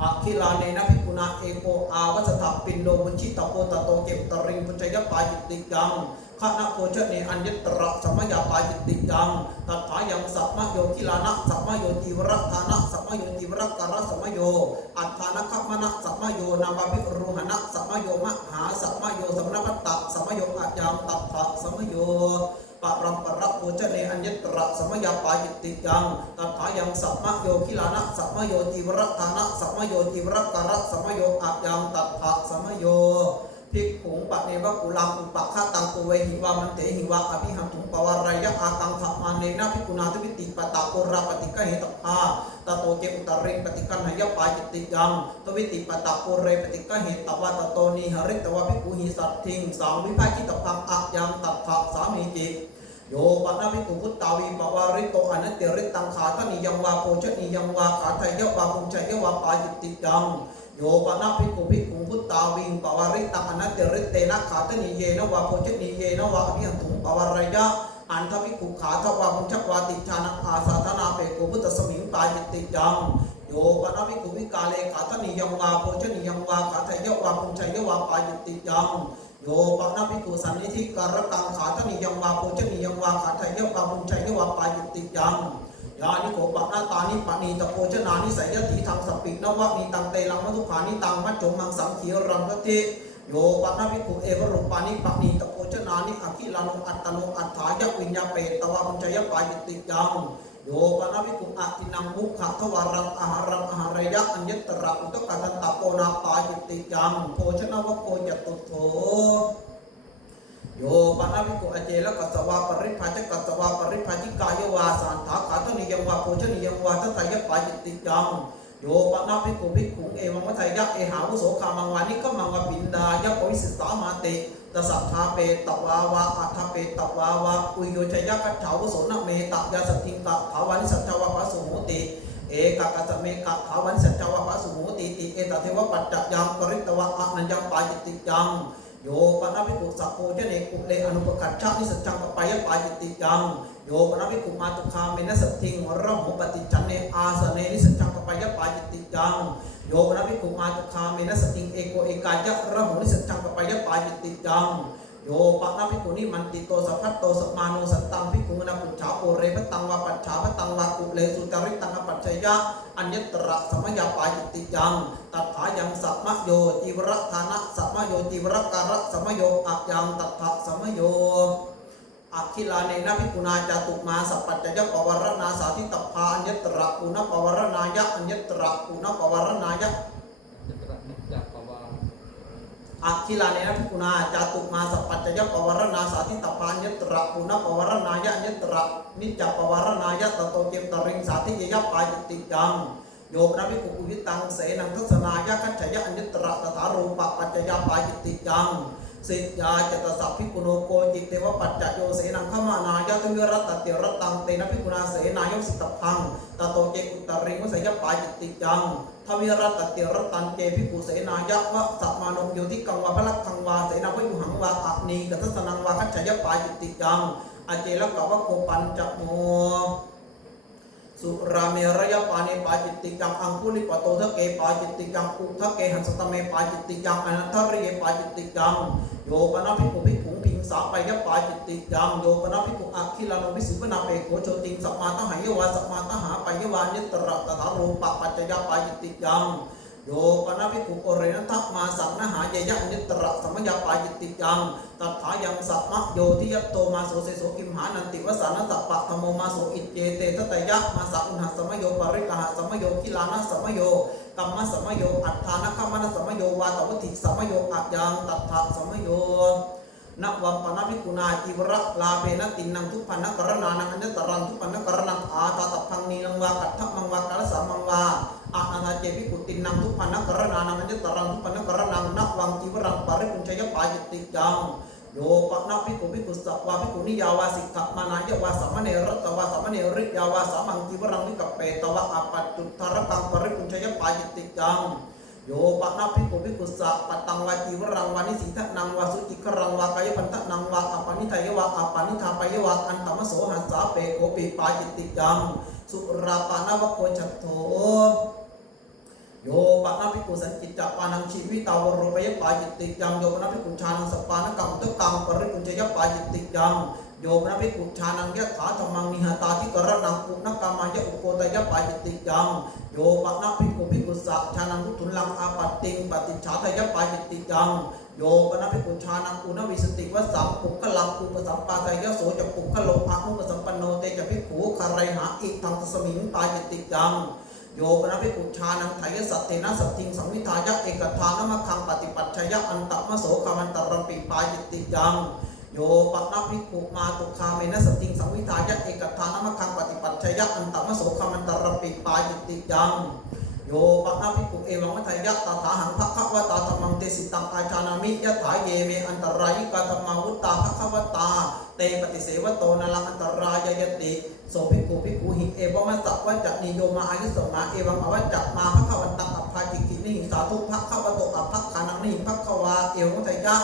อะคิลาเนนะภิกขุนาเอโกอาวัสถะปินโดบุญชิตโกตโตเกตริงปุญชยปาจิติยังขณะโคเจเนอัญญตระสมยาปาจิติยังตัทธายังสัพมะโยคิลานะสัพมะโยติวรัตานะสัพมะโยติวรักระสัพมะโยอัตถานะคัมมะนะสัพมะโยนามาภิรุหนะสัพมะโยมหาสัพมะโยสัมนพัตตะสัพมะโยอะยังตัทธะสัพมะโยปรัมปรัโคเจเนอัญญตระสมยาปาจิติยังตัทธายังสัพมะโยคิลานะสัพมะโยติวรัตานะสัพมะโยติวรักระสัพมะโยอะยังตัทธะสัพมะโยภิกขุงปะเนวะกุลังอุปะฆะตังโกเวหิวามันเตหิวะอภิหัมถุงปวารายะอากังขมาเนนะภิกขุนาตุวิติปตะโกราปฏิกะเหตภาตโตเจอุตริงปฏิกันหายปาจิติยังตวิติปตะโกเรปฏิกะเหตวะตโตนิหริตวะภิกขุหิสัตถิงสังวิภาคิตพังอะยังตัทธะสามีจิโยปะนาภิกขุพุตตาวีปวาริโตอนัตติริตังขาทนิยังวาโพชนิยังวาขาทยวะปุญชยวะปาจิติยังโยปะนาภิกขุพุตตาวิงปวาริตังอนัตติริเตนะขาทนิเยนะวาโพชนิเยนะวาอภิหันตุงปวารายะอันทภิกขุขาทวาปุญชวาติชานังอาสาธนาเปโกพุตตสมิงปาจิติยังโยปะนาภิกขุวิกาเลขาทนิยังวาโพชนิยังวาขาทยวะปุญชยวะปาจิติยังโยปะนาภิกขุสันนิธิการกังขาทนิยังวาโพชนิยังวาขาทยวะปุญชยวะปาจิติยังยานิโกปะนาตานิปะนีตะโพชนานิสัยยติทังสปินวะนีตังเตลังมัทุขานิตังมัจจมังสังขีรังกติโยปะนาภิกขุเอวรุปานิปะนีตะโพชนานิอคิลานุอัตตโนอัฏฐายะวิญญาเปตวะปุญชยปาจิติยังโยปะนาภิกขุอะตินังมุขะทวารังอาหารังอาหารยะอัญญตระอุตกะตันตะโกนาปาจิติยังโพชนวะโกจตุโถโยปะนาภิกขุอเจละกัสสวะปริภาจกัสสวะปริภาจิกายวาสันถาขาทนิยังวาโพชนิยังวาทัตถยปาจิติยังโยปะนาภิกขุเอวังวัฏยะเอหาวุโสคามังวานิกมังวะปินดายะโพวิสิสามาติตสัทธาเปตวาวะอัฏฐเปตวาวะอุโยชยะกัจฉาวุโสนะเมตยาสติงกะภาวานิสัจจวะปะสุโหติเอกะกัสเมกะภาวันิสัจจวะปะสุโหติติเอตเทวะปัจจยังกริตวะอะนัญญังปาจิติยังโยปะนาภิกขุสัพโพเจเนกุเลอนุปกัจฉะนิสัจจังกัปปายะปาจิติยังโยปะนาภิกขุมาตุคาเมนะสัตถิงระโหปฏิจันเนอาสเนนิสัจจังกัปปายะปาจิติยังโยปะนาภิกขุมาตุคาเมนะสัตถิงเอโกเอกายะระโหนิสัจจังกัปปายะปาจิติยังโ โยปะนาภิกขุนิมันติโตสัพพัตโตสัมมาโนสัตตังภิกขุนาปุจฉาโปเรพตังวาปัจฉาพตังวากุเลสุจาริตังอปัจฉยะอัญญตระสมยาปายิติยังตัทธายังสัมมโยจิวรธานะสัมมโยจิวรการะสัมมโยอัยังตัทธะสัมมโยอคิลาเนนะภิกขุนาจตุมาสัพปัจจยปวารณาสาธิตพาอัญญตระปุณปวารณายะอัญญตระปุณปวารณายะจิตระนิจจักปวาอคิลาเนนะภิกขุนาจตุมาสัพปัจจยปวารณาสาธิตพาอัญญตระปุณปวารณายะอัญญตระนิจจปวารณายะตโตเจตริงสาธิยะปายิติยังโยมนะภิกขุวิตังเสนังทัศนายะคัจฉยะอัญญตระตถารูปปัจจยปายิติยังสิยาจตสัพพิกุโนโกจิเตวปัจจโยเสนังขมานายะตุยรัตเตรัตตังเตนะภิกขุนาเสนายสิตพังตโตเจอุตริงวสยปายิติยังทวิรัตเตรัตตันเจภิกขุเสนายะวะสัมมานงโยติกังวาพลักขังวาเสนาวยุหังวาอักนีกัตสนังวาคัจฉยปายิติยังอเจลกะวะโกปัญจโมสุราเมรยปานิปาจิตติกังอังคุลิปโตทะเกปาจิตติกังอุทะเกหันสตเมปาจิตติกังอนันทริเยปาจิตติกังโยปนะภิกขุภิกขุพิงสาปยปาจิตติกังโยปนะภิกขุอัคคิลานุวิสุปนาเปโกโชติงสัมมาตหายวาสัมมาตหาปยวานิตระตถารูปปัจจยปาจิตติกังโยปนะภิกขุโอเรนัทมาสังนหายยะนิตระสมยปาจิตติกังตัทธายังสัมมโยทิยัตโตมาโสเสโสกิมหานันติวสานะสัพพะธโมมาโสอิเจเตทตยะมาสะอุณหสมโยปริกหะสมโยคิลานะสมโยกัมมะสมโยอัฏฐานะคัมมะสมโยวาตวัตถิสมโยอัจยังตัทธะสมโยนวัมปนะภิกขุนาจิวระลาเปนะตินังทุพพนะกรณานังอัญญตรังทุพพนะกรณังอาตาตพังนีลังวากัตถมังวากาลสามังวาอานาเจภิกขุตินังทุพพนะกรณานังอัญญตรังทุพพนะกรณังนวังจิวรังปริปุญชยปายิติกังโยปะนะภิกขุภิกขุสัพวาภิกขุนิยาวาสิกขมานายาวาสัมมเนรตวาสัมมเนริยาวาสามังจิวรังวิกัปเปตวะอาปัจจุทารกังปริปุญชยปายิติกังโยปะนะภิกขุภิกขุสัพปตังวาจิวรังวานิสิทะนังวาสุจิกรังวากายพันธนังวาอปานิทายวะอปานิทาปายวะอันตมโสหัสสาเปโกปิปายิติกังสุราปานวะโคชัตโธโยปะนะภิกขุสันจิตจปานังชีวิตาวโรปยปาจิตติยังโยปะนะภิกขุชานังสปานกังตุกังปริปุญชยปาจิตติยังโยปะนะภิกขุชานังยะถาธรรมังนิหตาธิกรณังปุณกามายะอุโกตยปาจิตติยังโยปะนะภิกขุภิกขุสัชานังทุทุลังอาปัตติงปฏิชาทยปาจิตติยังโยปะนะภิกขุชานังอุณวิสติวสัมปุกขลังอุปสัมปาทายะโสจะปุกขโลภะนุปสัมปันโนเตจะภิกขุคารหาอิทังตสมิงปาจิตติยังโยปนะภิกขุชานังไถยสัตเทนะสัตถิงสัมมิทายะเอกทานมะคังปฏิปัจฉยะอันตมโสคามันตรัมปิปายิติยังโยปนะภิกขุมาตุคาเมนะสัตถิงสัมมิทายะเอกทานมะคังปฏิปัจฉยะอันตมโสคามันตรัมปิปายิติยังโยปนะภิกขุเอวังมัทยะตถาหังภคะวตาธรรมังเตสิตังอาชานามิยะถาเยเมอันตรายิกาธรรมาวุตตาภคะวตาเตปฏิเสวโตนะลังอันตรายยติโสภิกขุภิกขุหิเอวมัสสะวัจจะนิโยมาอายุสมาเอวังอวัจจะมาภคะวันตังอัปภาจิกินิหิสาธุภคะวโตอัปภคานังนิหิภควาเอวมัทยะ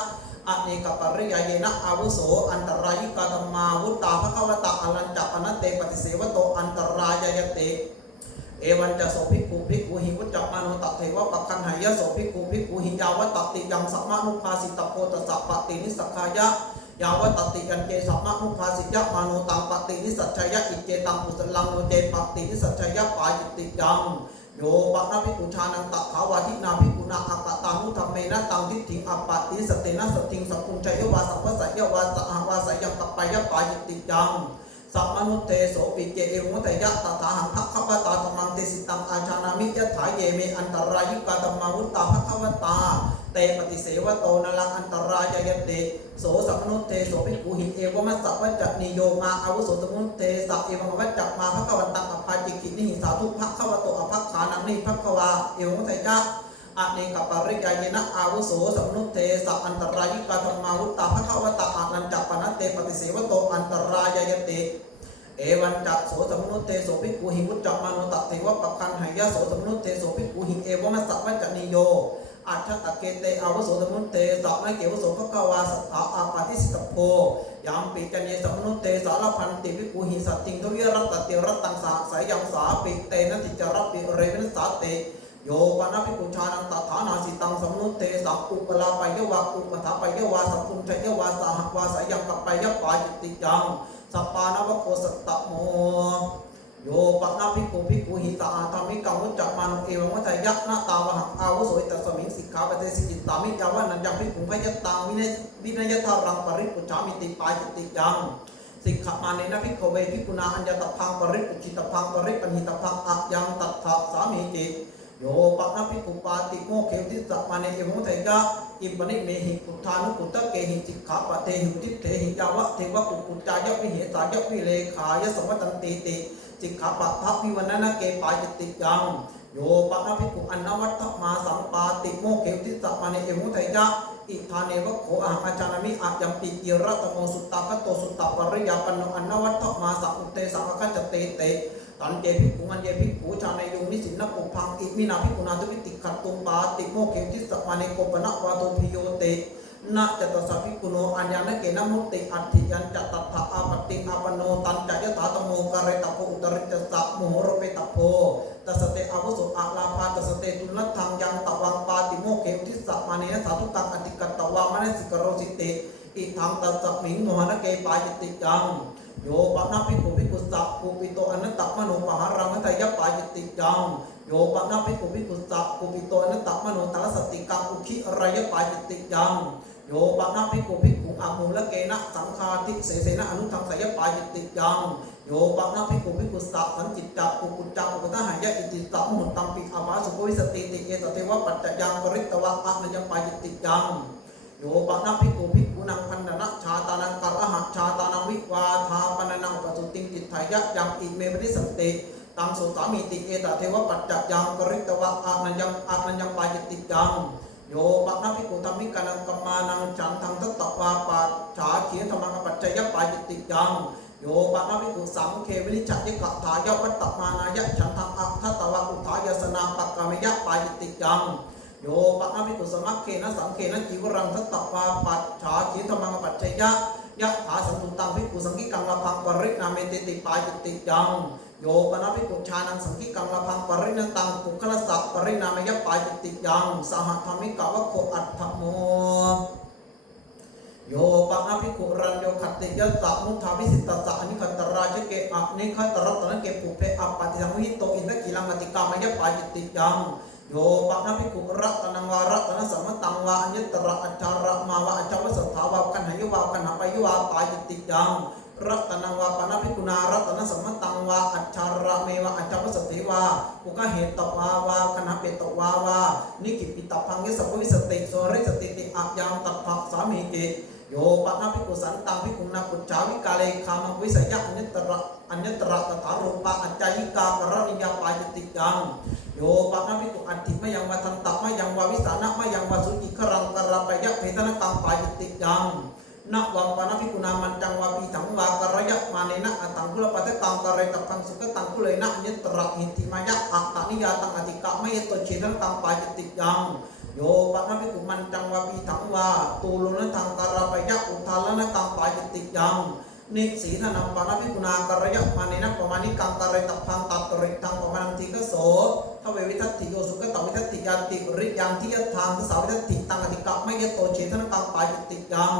อเนกปริยเยนะอาวุโสอันตรายิกาธรรมาวุตตาภคะวตาอลัญจะอนัตเตปฏิเสวโตอันตรายยติเอวันจะโสภิกขุภิกขุหิวุจจะมานุตเทวะปะคันหายะโสภิกขุภิกขุหิยาวะตติยังสัมมานุภาสิตโพตสัพปตินิสักขายะยาวตติกันเจสัมมานุภาสิยะมานุตังปตินิสัจฉยะอิเจตังปุสลังโนเจปตินิสัจฉยะปาจิติยังโยปะนะภิกขุชานังตถาวาทินาภิกขุนาอัปปะตังนุธรรมเมนะตังทิฏฐิอัปปะติสเตนะสติงสัพพุญชยวาสัพพสัยยวาสหวาสยังกัปปายะปาจิติยังสัมมนุเตโสปิเจเอวัตยะตถาหังภคะวตาธรรมังเตสิตังอาชานามิยะถาเยเมอันตรายิกาธรรมาวุตตาภคะวตาเตปฏิเสวโตนะลังอันตรายยติโสสัมมนุเตโสภิกขุหิเอวมัสสะวัจจะนิโยมาอาวุโสสัมมนุเตสะเอวังวัจจะมาภคะวันตังอภาจิกินิหิสาธุภคะวโตอภัคขานังนิภควาเอวังวัตยะอเนกปริยเยนะอาวุโสสัมมนุเตสะอันตรายิกาธรรมาวุตตาภคะวตาอานันจัปปนะเตปฏิเสวโตอันตรายยติเอวันจักโสสัมมนุเตโสภิกขุหิวุจจะมานุตเทวะปะคันหายะโสสัมมนุเตโสภิกขุหิเอวมัสสะวัจจะนิโยอัจฉตะเกเตอาวโสสัมมนุเตสัพนะเกวโสภควาสัทธาอาปาติสิตโพยามปิจันเยสัมมนุเตสารพันติภิกขุหิสัตติงทวิรัตตติรัตตังสาสายังสาปิเตนะติจารปิเรวินสาเตโยปะนะภิกขุชานังตถานาสิตัง งสมุเทสังอุปลาปยวะอุปถาปยวะสัพพุญชยวะสหวาสยังกัปปยปาจิตติยังสัปปานวโคสัตตโมโยปะนาภิกขุภิกขุหิตาธรรมิกังวุจจะมานุเอวังวัฏยักนาตาวหังอาวุโสตัสมิงสิกขาปเตสิจิตตามิจาวานันยังภิกขุพยตังวินัยทารังปริปุจฉามิติปาจิตติยังสิกขมาเนนะภิกขเวภิกขุนาอัญญตพังปริปุจิตพังปริปณิตพังอัยังตัทธะสามีจิตโยปะนาภิกขุปาติโมเขวิสัมมาเนเอวังวัฏยักอิปนิเมหิปุฏฐานุปุตตะเกหิสิกขาปเตหิอุทิเถหิยาวะเทวะกุปุจจายะวิเหสายะวิเลขายะสวัตตันติติสิกขาปะทะวิวันนะเกปายติยังโยปะนะภิกขุอันนวัตถมาสัมปาติโมเขวิสัมมาเนเอวังวัฏยักอิทาเนวะโขอาหาจานามิอายัมปิกิรัตโมสุตตะคโตสุตตะปริยาปโนอันนวัตถมาสัมอุเตสังฆัจจเตเตตันเจภิกขุอันเจภิกขุชาในยุงนิสินนปุพังอิมินาภิกขุนาทุกิติขัตตุปาติโมเขวิสัมมาเนโกปนะวาโตพิโยเตนะจตสัพพิกุโนอัญญาณเกนะมุตติอัตถิยันจัตตถาอาปติอาปโนตันจยถาตโมกะเรตโพอุตริจสะโมโหรเปตโพตัสเตอาวุโสอาลาภาตัสเตตุลัตถังยังตวังปาติโมเขวิสัมมาเนสาธุตังอติกัตตวามนสิกโรสิติอิทังตัสสมิงโมหะเกปายติยังโยปะนะภิกขุภิกขุสัพพุปิโตอนัตตมโนปหารังมัตยปายติยังโยปะนะภิกขุภิกขุสัพพุปิโตอนัตตมโนตัลสติกังอุคิอรายปายติยังโยปะนะภิกขุภิกขุอามูลเกนะสังฆาทิเสเสนะอนุทังสยปายติยังโยปะนะภิกขุภิกขุสัพสันจิตจักกุกุจจักอุปทหายะอิติสัมมุตตัมปิอาวาสุโภวิสติติเอตเทวะปัจจยังปริตตวะอะนยังปายติยังโยปะนะภิกขุภิกขุนังพันนะชาตานังกะระหะชาตานังวิวาทาปนนังปสุติงจิตไทยะยังอิเมปริสันติตังโสสามิติเอตเทวะปัจจยังปริตตวะอะนยังปายติยังโยปะนะภิกขุธรรมิกานังกัมมานังฉันทังทัตตวาปัจฉาเขียนธรรมังปัจจยปายติยังโยปะนะภิกขุสังเควินิจฉัยกะถายะวัตตมานายะฉันทังอัตถตวะอุทายสนาปักกามยะปายติยังโยปะนะภิกขุสมัคเคนะสังเคนะจีวรังทัตตวาปัจฉาเขียนธรรมังปัจจยะยะถาสันตุตังภิกขุสังกิกังละพังปรินาเมติติปายติยังโยปะนะภิกขุชานังสังกิกังละพังปริณตังปุคละสัพปรินามยปายติยังสหธรรมิกาวะโคอัตถโมโยปะนะภิกขุรัญโยคัตติยะสะมุทาวิสิตตสะอนิคัตตราชเกอะนิคัตตรัตนะเกปุเพอะปฏิสังวิโตอินทกิลังกติกามยปายติยังโยปะนะภิกขุรัตนังวารัตนะสัมมตังวาอัญญตระอัจฉาระมาวะอัจฉาวสัทธาวะกันหยวะกันหปยวะปายติยังรัตนังวาปะนะภิกขุนารัตนะสัมมตังวาอัจฉาระเมวะอัจฉาวสัตถิวาอุกะเหตวาวากันหเปตวาวานิกิปิตพังยสัพพวิสติโสริสติติอะยังตัทธะสามีติโยปะนะภิกขุสันตังภิกขุนาปุจฉาวิกาเลคามังวิสยะอัญญตระตถารูปะอัจจายิกากรณิยาปายติยังโยปะนะภิกขุอัตถิมะยังวะทันตะมะยังวะวิสานะมะยังวะสุจิกรังกระปยะเพทนะกังปายติยังนะวังปะนะภิกขุนามันจังวะปีถังวากระยะมาเนนะอัตตังกุลปะเตตังกะเรตังสุขตังกุเลนะอัญญตระหิติมายะอัตตานิยาตังอติกะมะยะโตเชนะตังปายติยังโยปะนะภิกขุมันจังวะปีถังวาตูลุนะทังกระปยะอุทาลนะตังปายติยังนิสีธนังปะนะภิกขุนากระยะมาเนนะปะมานิกังกะเรตัพังตัตริตังปะมานังติกะโสทเววิทัตติโยสุขตวิทัตติยันติริยังทิยะทางทสาวิทัตติตังอติกะมะยะโตเชนะตังปายติยัง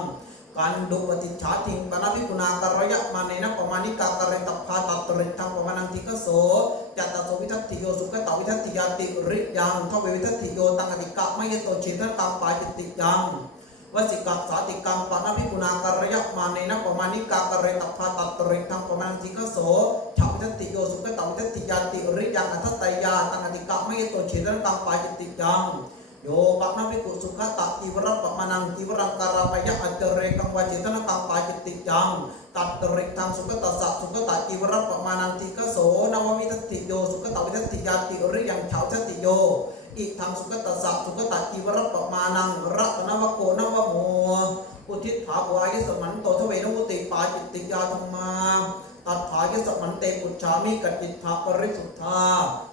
กันดุปฏิชาติงปะนะภิกขุนากระยะมาเนนะปะมานิกังกะเรตัพาตัตริตังปะมานังติกะโสจัตตโสวิทัตติโยสุขตวิทัตติยันติริยังทเววิทัตติโยตังอติกะมะยะโตเชนะตังปายติยังวสิกังสาติกังปะนะภิกขุนากระยะมาเนนะปะมานิกังกะเรตัพาตัตริตังปะมานังติกะโสฉาวิทัตติโยสุขตวิทัตติยันติริยังอัตตยาตังอติกะมะยะโตเชนะตังปายติยังโยปะนะภิกขุสุขตะอิวระปะมานังอิวรังการปยะอัจเรกังวะเจตนะตังปายติยังตัตริตังสุขตะสัสุขตะอิวระปะมานังติกะโสนววิทัตติโยสุขตะวิทัตติยันติริยังฉาวิทัตติโยอิทังสุขตะสัสุขตะอิวระปะมานังรัตนวโกนวโมอุทิศถาวายสมันโตทเวนุติปาจิตติยาธรรมาตัทธายสมันเตปุจฉามิกัจจิตถาปริสุทธา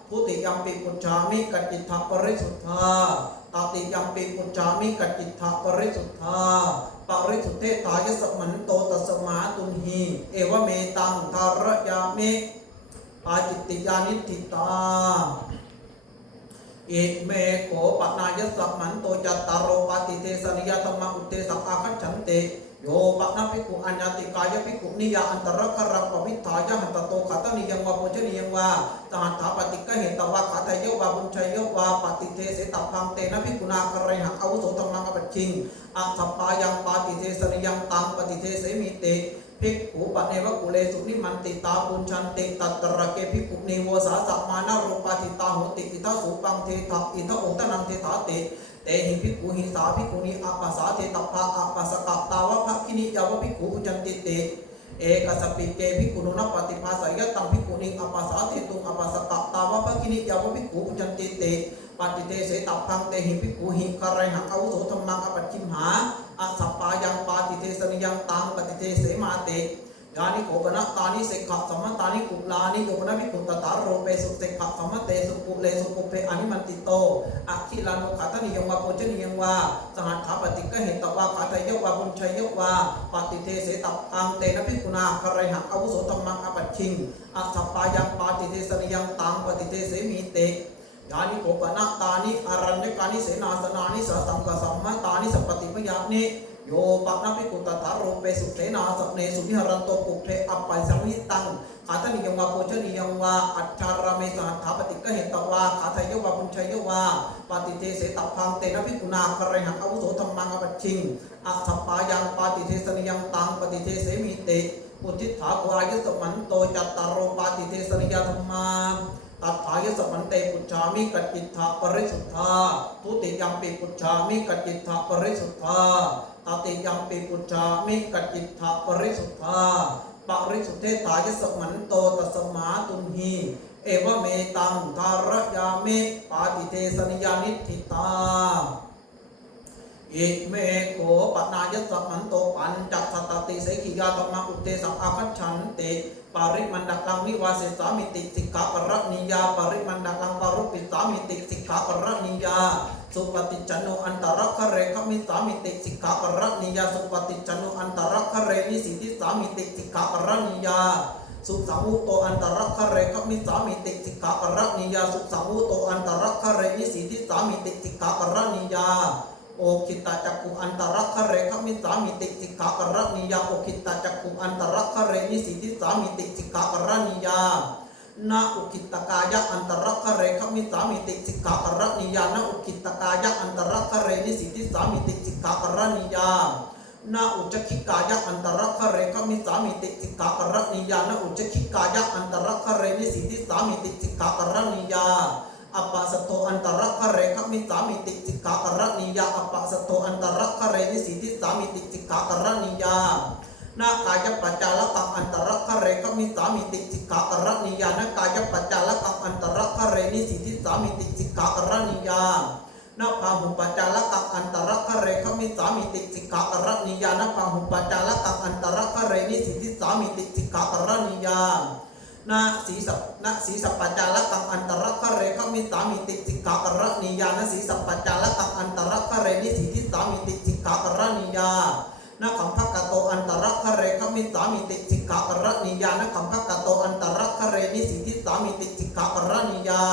พุติยัมปิปุจฉามิกัจจิตถาปริสุทธาตติยัมปิปุจฉามิกัจจิตถาปริสุทธาปริสุทธเทตายสมันโตตัสมาตุนหีเอวเมตังทารยามิปาจิตติยานิทิตา อิเมโขปนายสัมมันโตจัตตารโอปาติเทสนิยธรรมอุเตสักอาคัจฉันเตโยปะนาภิกขุอัญญาติกายภิกขุนิยาอันตรคารังปวิทธายะหันตโตขัตนิยังวะปุจนิยังวะสหัตถาปฏิกะเหตวะขัตเยวะบุญชัยเยวะปฏิเทเสตัพังเตนะภิกขุนาคารหังอาวุโสธรรมังอปัจฉิงอัสสปายังปฏิเทสนิยังตังปฏิเทเสมิเตภิกขุปะเนวะกุเลสุนิมันติตาปุญชันติตัตตระเกภิกขุเนโวสาสัมมานารูปาติตาโหติอิทัสสุปังเทถะอิทัโอตนังเทถาเตเตหิภิกขุหิสาภิกขุนิอัปปะสาเทตัพพะอัปปะสกัปตาวะภคินิยาวะภิกขุอุจันติเตเอกสปิเกภิกขุนุนปฏิภาสยตังภิกขุนิอัปปะสาเทตุงอัปปะสกัปตาวะภคินิยาวะภิกขุอุจันติเตปฏิเทเสตัพพังเตหิภิกขุหิกะไรหังอาวุโสธรรมังอปัจฉิมหาอสัปปายังปฏิเทสนิยังตังปฏิเทเสมาเตยานิโกปนะตานิเสขะสัมมตานิกุลานิโยปนะภิกขุตตารโรเปสุเสขะสัมมเตสุกุเลสุกุเพอนิมันติโตอะคิลานุขัตนิยังวะโพชนิยังวะสหัตถาปฏิกะเหตวะขัตเยวะบุญชัยเยวะปฏิเทเสตัพพังเตนะภิกขุนาคารหังอาวุโสธรรมังอปัจฉิงอสัปปายังปฏิเทสนิยังตังปฏิเทเสมิเตยานิโกปนะตานิอารัญญกานิเสนาสนานิสสังกสัมมตานิสัพปติมยานิโยปะนะภิกขุตตารโรเปสุเสนาสเนสุวิหารันโตปุเพอัปปัยสัมมิตังขัตนิยังวะโพชนิยังวะอัจฉารเมสหัตถาปฏิกะเหตวะขัตเยวะบุญชัยเยวะปฏิเทเสตัพพังเตนะภิกขุนาคารหังอาวุโสธรรมังอปัจฉิงอสัปปายังปฏิเทสนิยังตังปฏิเทเสมิเตอุทิฏฐาโกอายสมันโตจัตตารโรปฏิเทสนิยธรรมังตัทธายสมันเตปุจฉามิกัจจิตถะปริสุทธาทุติยัมปิปุจฉามิกัจจิตถะปริสุทธาตติยัมปิปุจฉามิกัจจิตถะปริสุทธาปริสุทเทตายสมันโตตัสมาตุมหิเอวเมตังทารยามิปาติเทสนิยานิธิตาอิเมโขปนายสมันโตปัญจสัตตติเสขิยาธรรมอุเตสังอาคัจฉันติปาริมันดักลังนิวาเสสามิติสิกขาปรณิยาปาริมันดักลังปารุปิสามิติสิกขาปรณิยาสุปฏิจจโนอันตรักขเรขมิสามิติสิกขาปรณิยาสุปฏิจจโนอันตรักขเรนิสิทิสามิติสิกขาปรณิยาสุสังวุโตอันตรักขเรขมิสามิติสิกขาปรณิยาสุสังวุโตอันตรักขเรนิสิทิสามิติสิกขาปรณิยาโอคิตาจักขุอันตรักขเรขมิสามิติสิกขาปรณิยาโอคิตาจักขุอันตรักขเรนิสิทิสามิติสิกขาปรณิยานาอุคิตกายะอันตรักขเรขมิสามิติสิกขาปรณิยานาอุคิตกายะอันตรักขเรนิสิทิสามิติสิกขาปรณิยานาอุจคิกายะอันตรักขเรขมิสามิติสิกขาปรณิยานาอุจคิกายะอันตรักขเรนิสิทิสามิติสิกขาปรณิยาอัปปะสโตอันตรักขเรขมิสามิติสิกขาปรณิยาอัปปะสโตอันตรักขเรนิสิทิสามิติสิกขาปรณิยานากายปัจจาลกังอันตรักขเรขมิสามิติสิกขาปรณิยานากายปัจจาลกังอันตรักขเรนิสิทิสามิติสิกขาปรณิยานาพาหุปัจจาลกังอันตรักขเรขมิสามิติสิกขาปรณิยานาพาหุปัจจาลกังอันตรักขเรนิสิทิสามิติสิกขาปรณิยานาสีสัพปัจจาลกังอันตรักขเรขมิสามิติสิกขาปรณิยานาสีสัพปัจจาลกังอันตรักขเรนิสิทิสามิติสิกขาปรณิยานะขัมภกโตอันตรักขเรขมิสามิติสิกขาปรณิยานะขัมภกโตอันตรักขเรนิสิทิสามิติสิกขาปรณิยา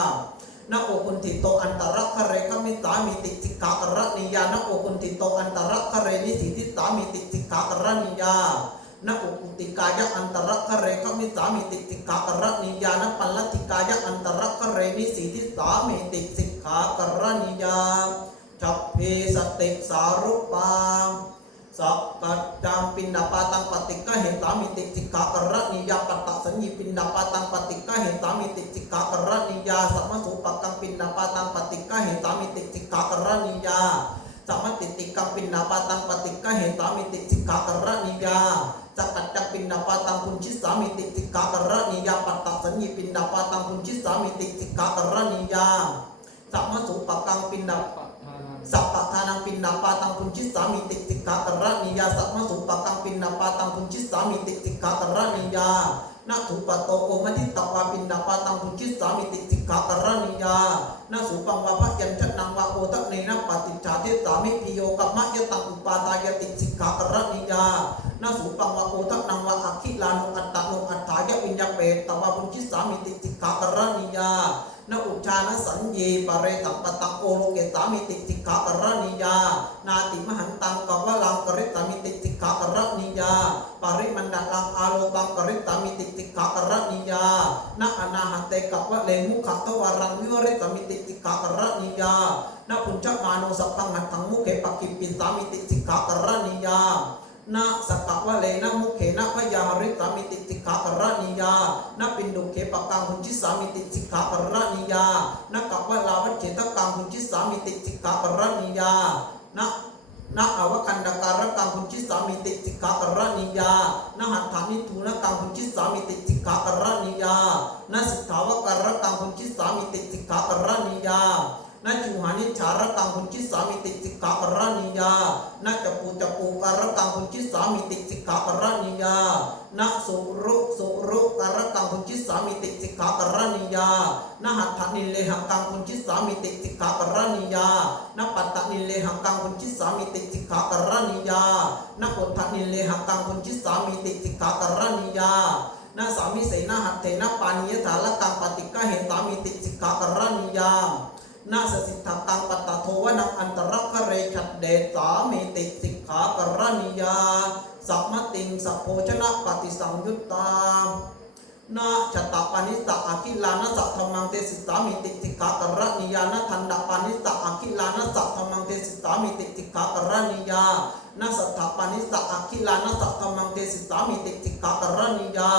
นะโอคุนทิโตอันตรักขเรขมิสามิติสิกขาปรณิยานะโอคุนทิโตอันตรักขเรนิสิทิสามิติสิกขาปรณิยานะอุปุติกายะอันตรักขเรขมิสามิติสิกขาปรณิยานะปัลลติกายะอันตรักขเรนิสิทิสามิติสิกขาปรณิยาจัพเพสติสารุปังสักกัจจังปินดาปาตังปฏิกะเหตามิติสิกขาปรณิยาปัตตสัญญีปินดาปาตังปฏิกะเหตามิติสิกขาปรณิยาสัมมสุปกังปินดาปาตังปฏิกะเหตามิติสิกขาปรณิยาสัมมติติกังปินดาปาตังปฏิกะเหตามิติสิกขาปรณิยาสักกัจจังปินดาปาตังปุญชิสามิติสิกขาปรณิยาปัตตสัญญีปินดาปาตังปุญชิสามิติสิกขาปรณิยาสัมมสุปกังปินดาสัพพทานังปินดาปาตังปุญชิสามิติสิกขาปรณิยาสัมมสุปกังปินดาปาตังปุญชิสามิติสิกขาปรณิยานะสุปโตโอมทิตวาปินดาปาตังปุญชิสามิติสิกขาปรณิยานะสุปังวะพยัญชนะวะโอตะเนนะปฏิจจาเทสามิพิโยกัมมะยตังอุปาทายติสิกขาปรณิยา นาสูปังวะโอทักนังวะอักขิลานุอัตตะนุอัตถายะวิญญาเปตตวะปุญชิสามิติสิกขากรณียานาอุชานสัญญีปะเรตังปตังโอโลเกสามิติสิกขากรณียานาติมหันตังกวะลังกริตามิติสิกขากรณียาปริมันดาลังอาโลกังกริตามิติสิกขากรณียานาอนาหะเตกวะเลมุขะทวารังวิวริตามิติสิกขากรณียานาปุญจมานุสัพพังหัตถังมุเขปกิปิสามิติสิกขากรณียานาสกวะเลนะมุเขนะพยาหริตามิติสิกขากรณียานาปินดุเขปกังหุนจิสามิติสิกขากรณียานกวะลาวัจเจตกังหุนจิสามิติสิกขากรณียานะอวกันดการะกังหุนจิสามิติสิกขากรณียานะหัตถานิทูนะกังหุนจิสามิติสิกขากรณียานะสิทธาวการะกังหุนจิสามิติสิกขากรณียานาจูหานิชารกังหุนจิสามิติสิกขากรณียานาจปูการะกังหุนจิสามิติสิกขากรณียานาสุรุการะกังหุนจิสามิติสิกขากรณียานาหัตถนิเลหังกังหุนจิสามิติสิกขากรณียานาปัตตนิเลหังกังหุนจิสามิติสิกขากรณียานาอุทธนิเลหังกังหุนจิสามิติสิกขากรณียานาสามิเสนาหัตเถนะปานิยถาละกังปฏิกะเหตามิติสิกขากรณียานาสสิทธตังปัตตโทวนังอันตรักขเรขัดเดสามิติสิกขากรณียาสัมมติงสัพโพชนะปฏิสังยุตตานาชตปานิสะอาคิลานะสัทธมังเตสิสามิติสิกขากรณียานะทันดปานิสะอาคิลานะสัทธมังเตสิสามิติสิกขากรณียานะสัทธปานิสะอาคิลานะสัทธมังเตสิสามิติสิกขากรณียา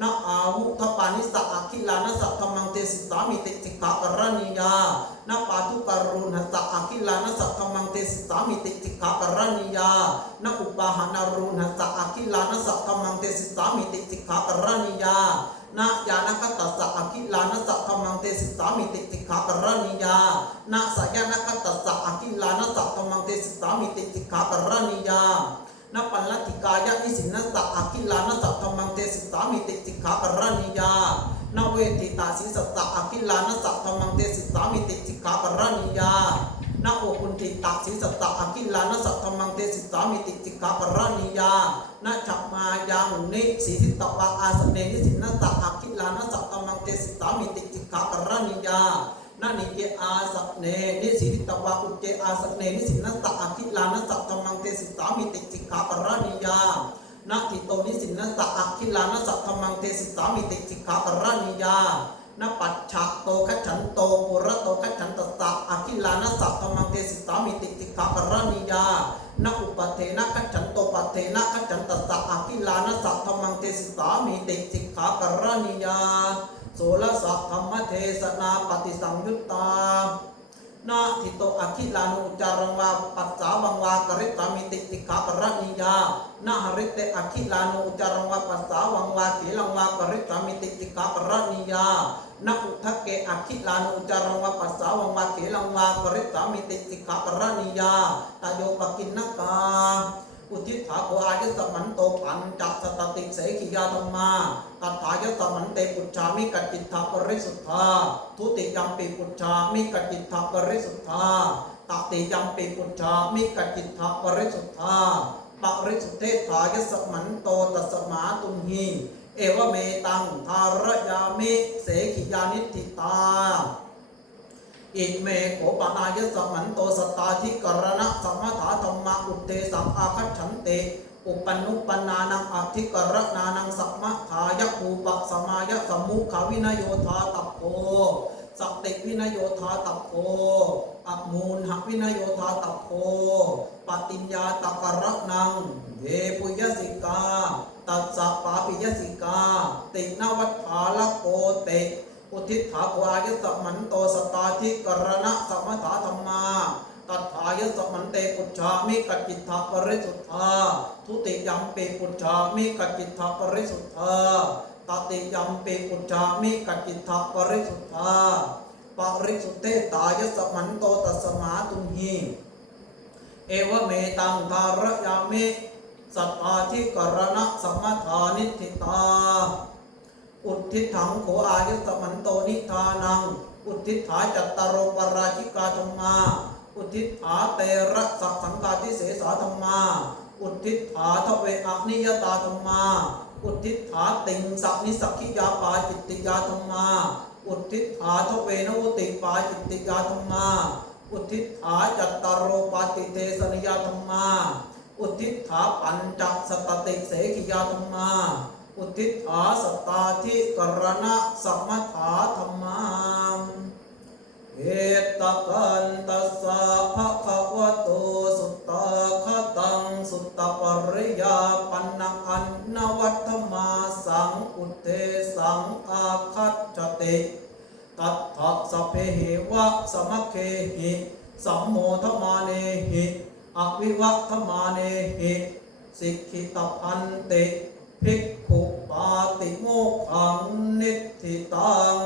นะอาวุธปานิสะอาคิลานะสัทธมังเตสิสามิติสิกขากรณียานะปาทุกรุณสัอาคิลานะสัทธมังเตสิสามิติสิกขากรณียานะอุปาหานารุณสัอาคิลานะสัทธมังเตสิสามิติสิกขากรณียานะยานะคัตตสะอาคิลานะสัทธมังเตสิสามิติสิกขากรณียานะสยานะคัตตสะอาคิลานะสัทธมังเตสิสามิติสิกขากรณียานะปัลลติกายะนิสินนะสัอาคิลานะสัทธมังเตสิสามิติสิกขากรณียานะเวทิตาสิสัตตะอาคิลานะสัทธมังเตสิสามิติสิกขากรณียานะโอคุนติตาสิสัตตะอาคิลานะสัทธมังเตสิสามิติสิกขากรณียานะจักมายังนิสีสิตวะอาสเนนิสินนะสัอาคิลานะสัทธมังเตสิสามิติสิกขากรณียานานิเกอาสักเนนิสิตวะอุเจอาสักเนนิสินนะสัอาคิลานะสัทธมังเตสิสามิติสิกขากรณียานาทิโตนิสินนะสัอาคิลานะสัทธมังเตสิสามิติสิกขากรณียานะปัจฉะโตคัจฉันโตปุระโตคัจฉันตสะอาคิลานะสัทธมังเตสิสามิติสิกขากรณียานะอุปเทนะคัจฉันโตปัเทนะคัจฉันตสะอาคิลานะสัทธมังเตสิสามิติสิกขากรณียาโสลสัทธรรมเทศนาปฏิสังยุตตานาทิโตอคิลานุจารังวาปัสสาวังวากริตามิติสิกขากรณียานาหริเตอคิลานุจารังวาปัสสาวังวาขีลังวากริตามิติสิกขากรณียานาอุทะเกอคิลานุจารังวาปัสสาวังวาขีลังวากริตามิติสิกขากรณียาตโยปกินนกาอุทิศาโกอายสมันโตปัญจสตติเสขียาธรรมาตัทายสมันเตปุจฉามิกัจจิตถาปริสุทธาทุติยัมปิปุจฉามิกัจจิตถาปริสุทธาตติยัมปิปุจฉามิกัจจิตถาปริสุทธาปริสุทเทถายสมันโตตัสมาตุมหิเอวเมตังทารยามิเสขียานิทิตาอิเมโขปนายสมันโตสตาธิกรณะสัมมถาธรรมะอุเทสังอาคัจฉันเตอุปนุปนานังอธิกรณานังสัมมถายะภูปะสมายะสมุขวินโยธาตัพโพสัตติวินโยธาตัพโพอมูลหวินโยธาตัพโพปฏิญญาตกรนังเวปุยสิกาตัสสะปาปิยสิกาตินวัฏฐาลโกเตอุทิศถาโกอายสมันโตสตาธิกรณะสัมมถาธรรมาตัทธายสมันเตปุจฉามิกัจจิตถาปริสุทธาทุติยัมปิปุจฉามิกัจจิตถาปริสุทธาตติยัมปิปุจฉามิกัจจิตถาปริสุทธาปริสุทเทตายสมันโตตัสมาตุมหิเอวเมตังทารยามิสัทธาธิกรณะสัมมถานิทิตาอุทิศถังโขอายสมันโตนิทานังอุทิศถาจัตตารโรปราชิกาธรรมา อุทิฏฐาเตระสักสังฆาทิเสสาธรรมาอุทิฏฐาทเวอนิยตาธรรมาอุทิฏฐาติงสักนิสักขิยาปาจิตติยาธรรมาอุทิฏฐาทเวนวุติปาจิตติยาธรรมาอุทิฏฐาจัตตารโรปาติเทสนิยาธรรมาอุทิฏฐาปัญจสตติเสขิยาธรรมาอุทิฏฐาสตตาธิกรณะสัมมถาธรรมาเอตกันตัสสะภะคะวะโตสุตตะคะตังสุตตปริยาปันนังอันนวัตถมาสังอุเทสังอาคัจจติตัทธะสพเพหิวะสมัคเคหิสัมโมทมาเนหิอวิวัตมาเนหิสิกขิตพันติภิกขุปาติโมกขังนิทธิตัง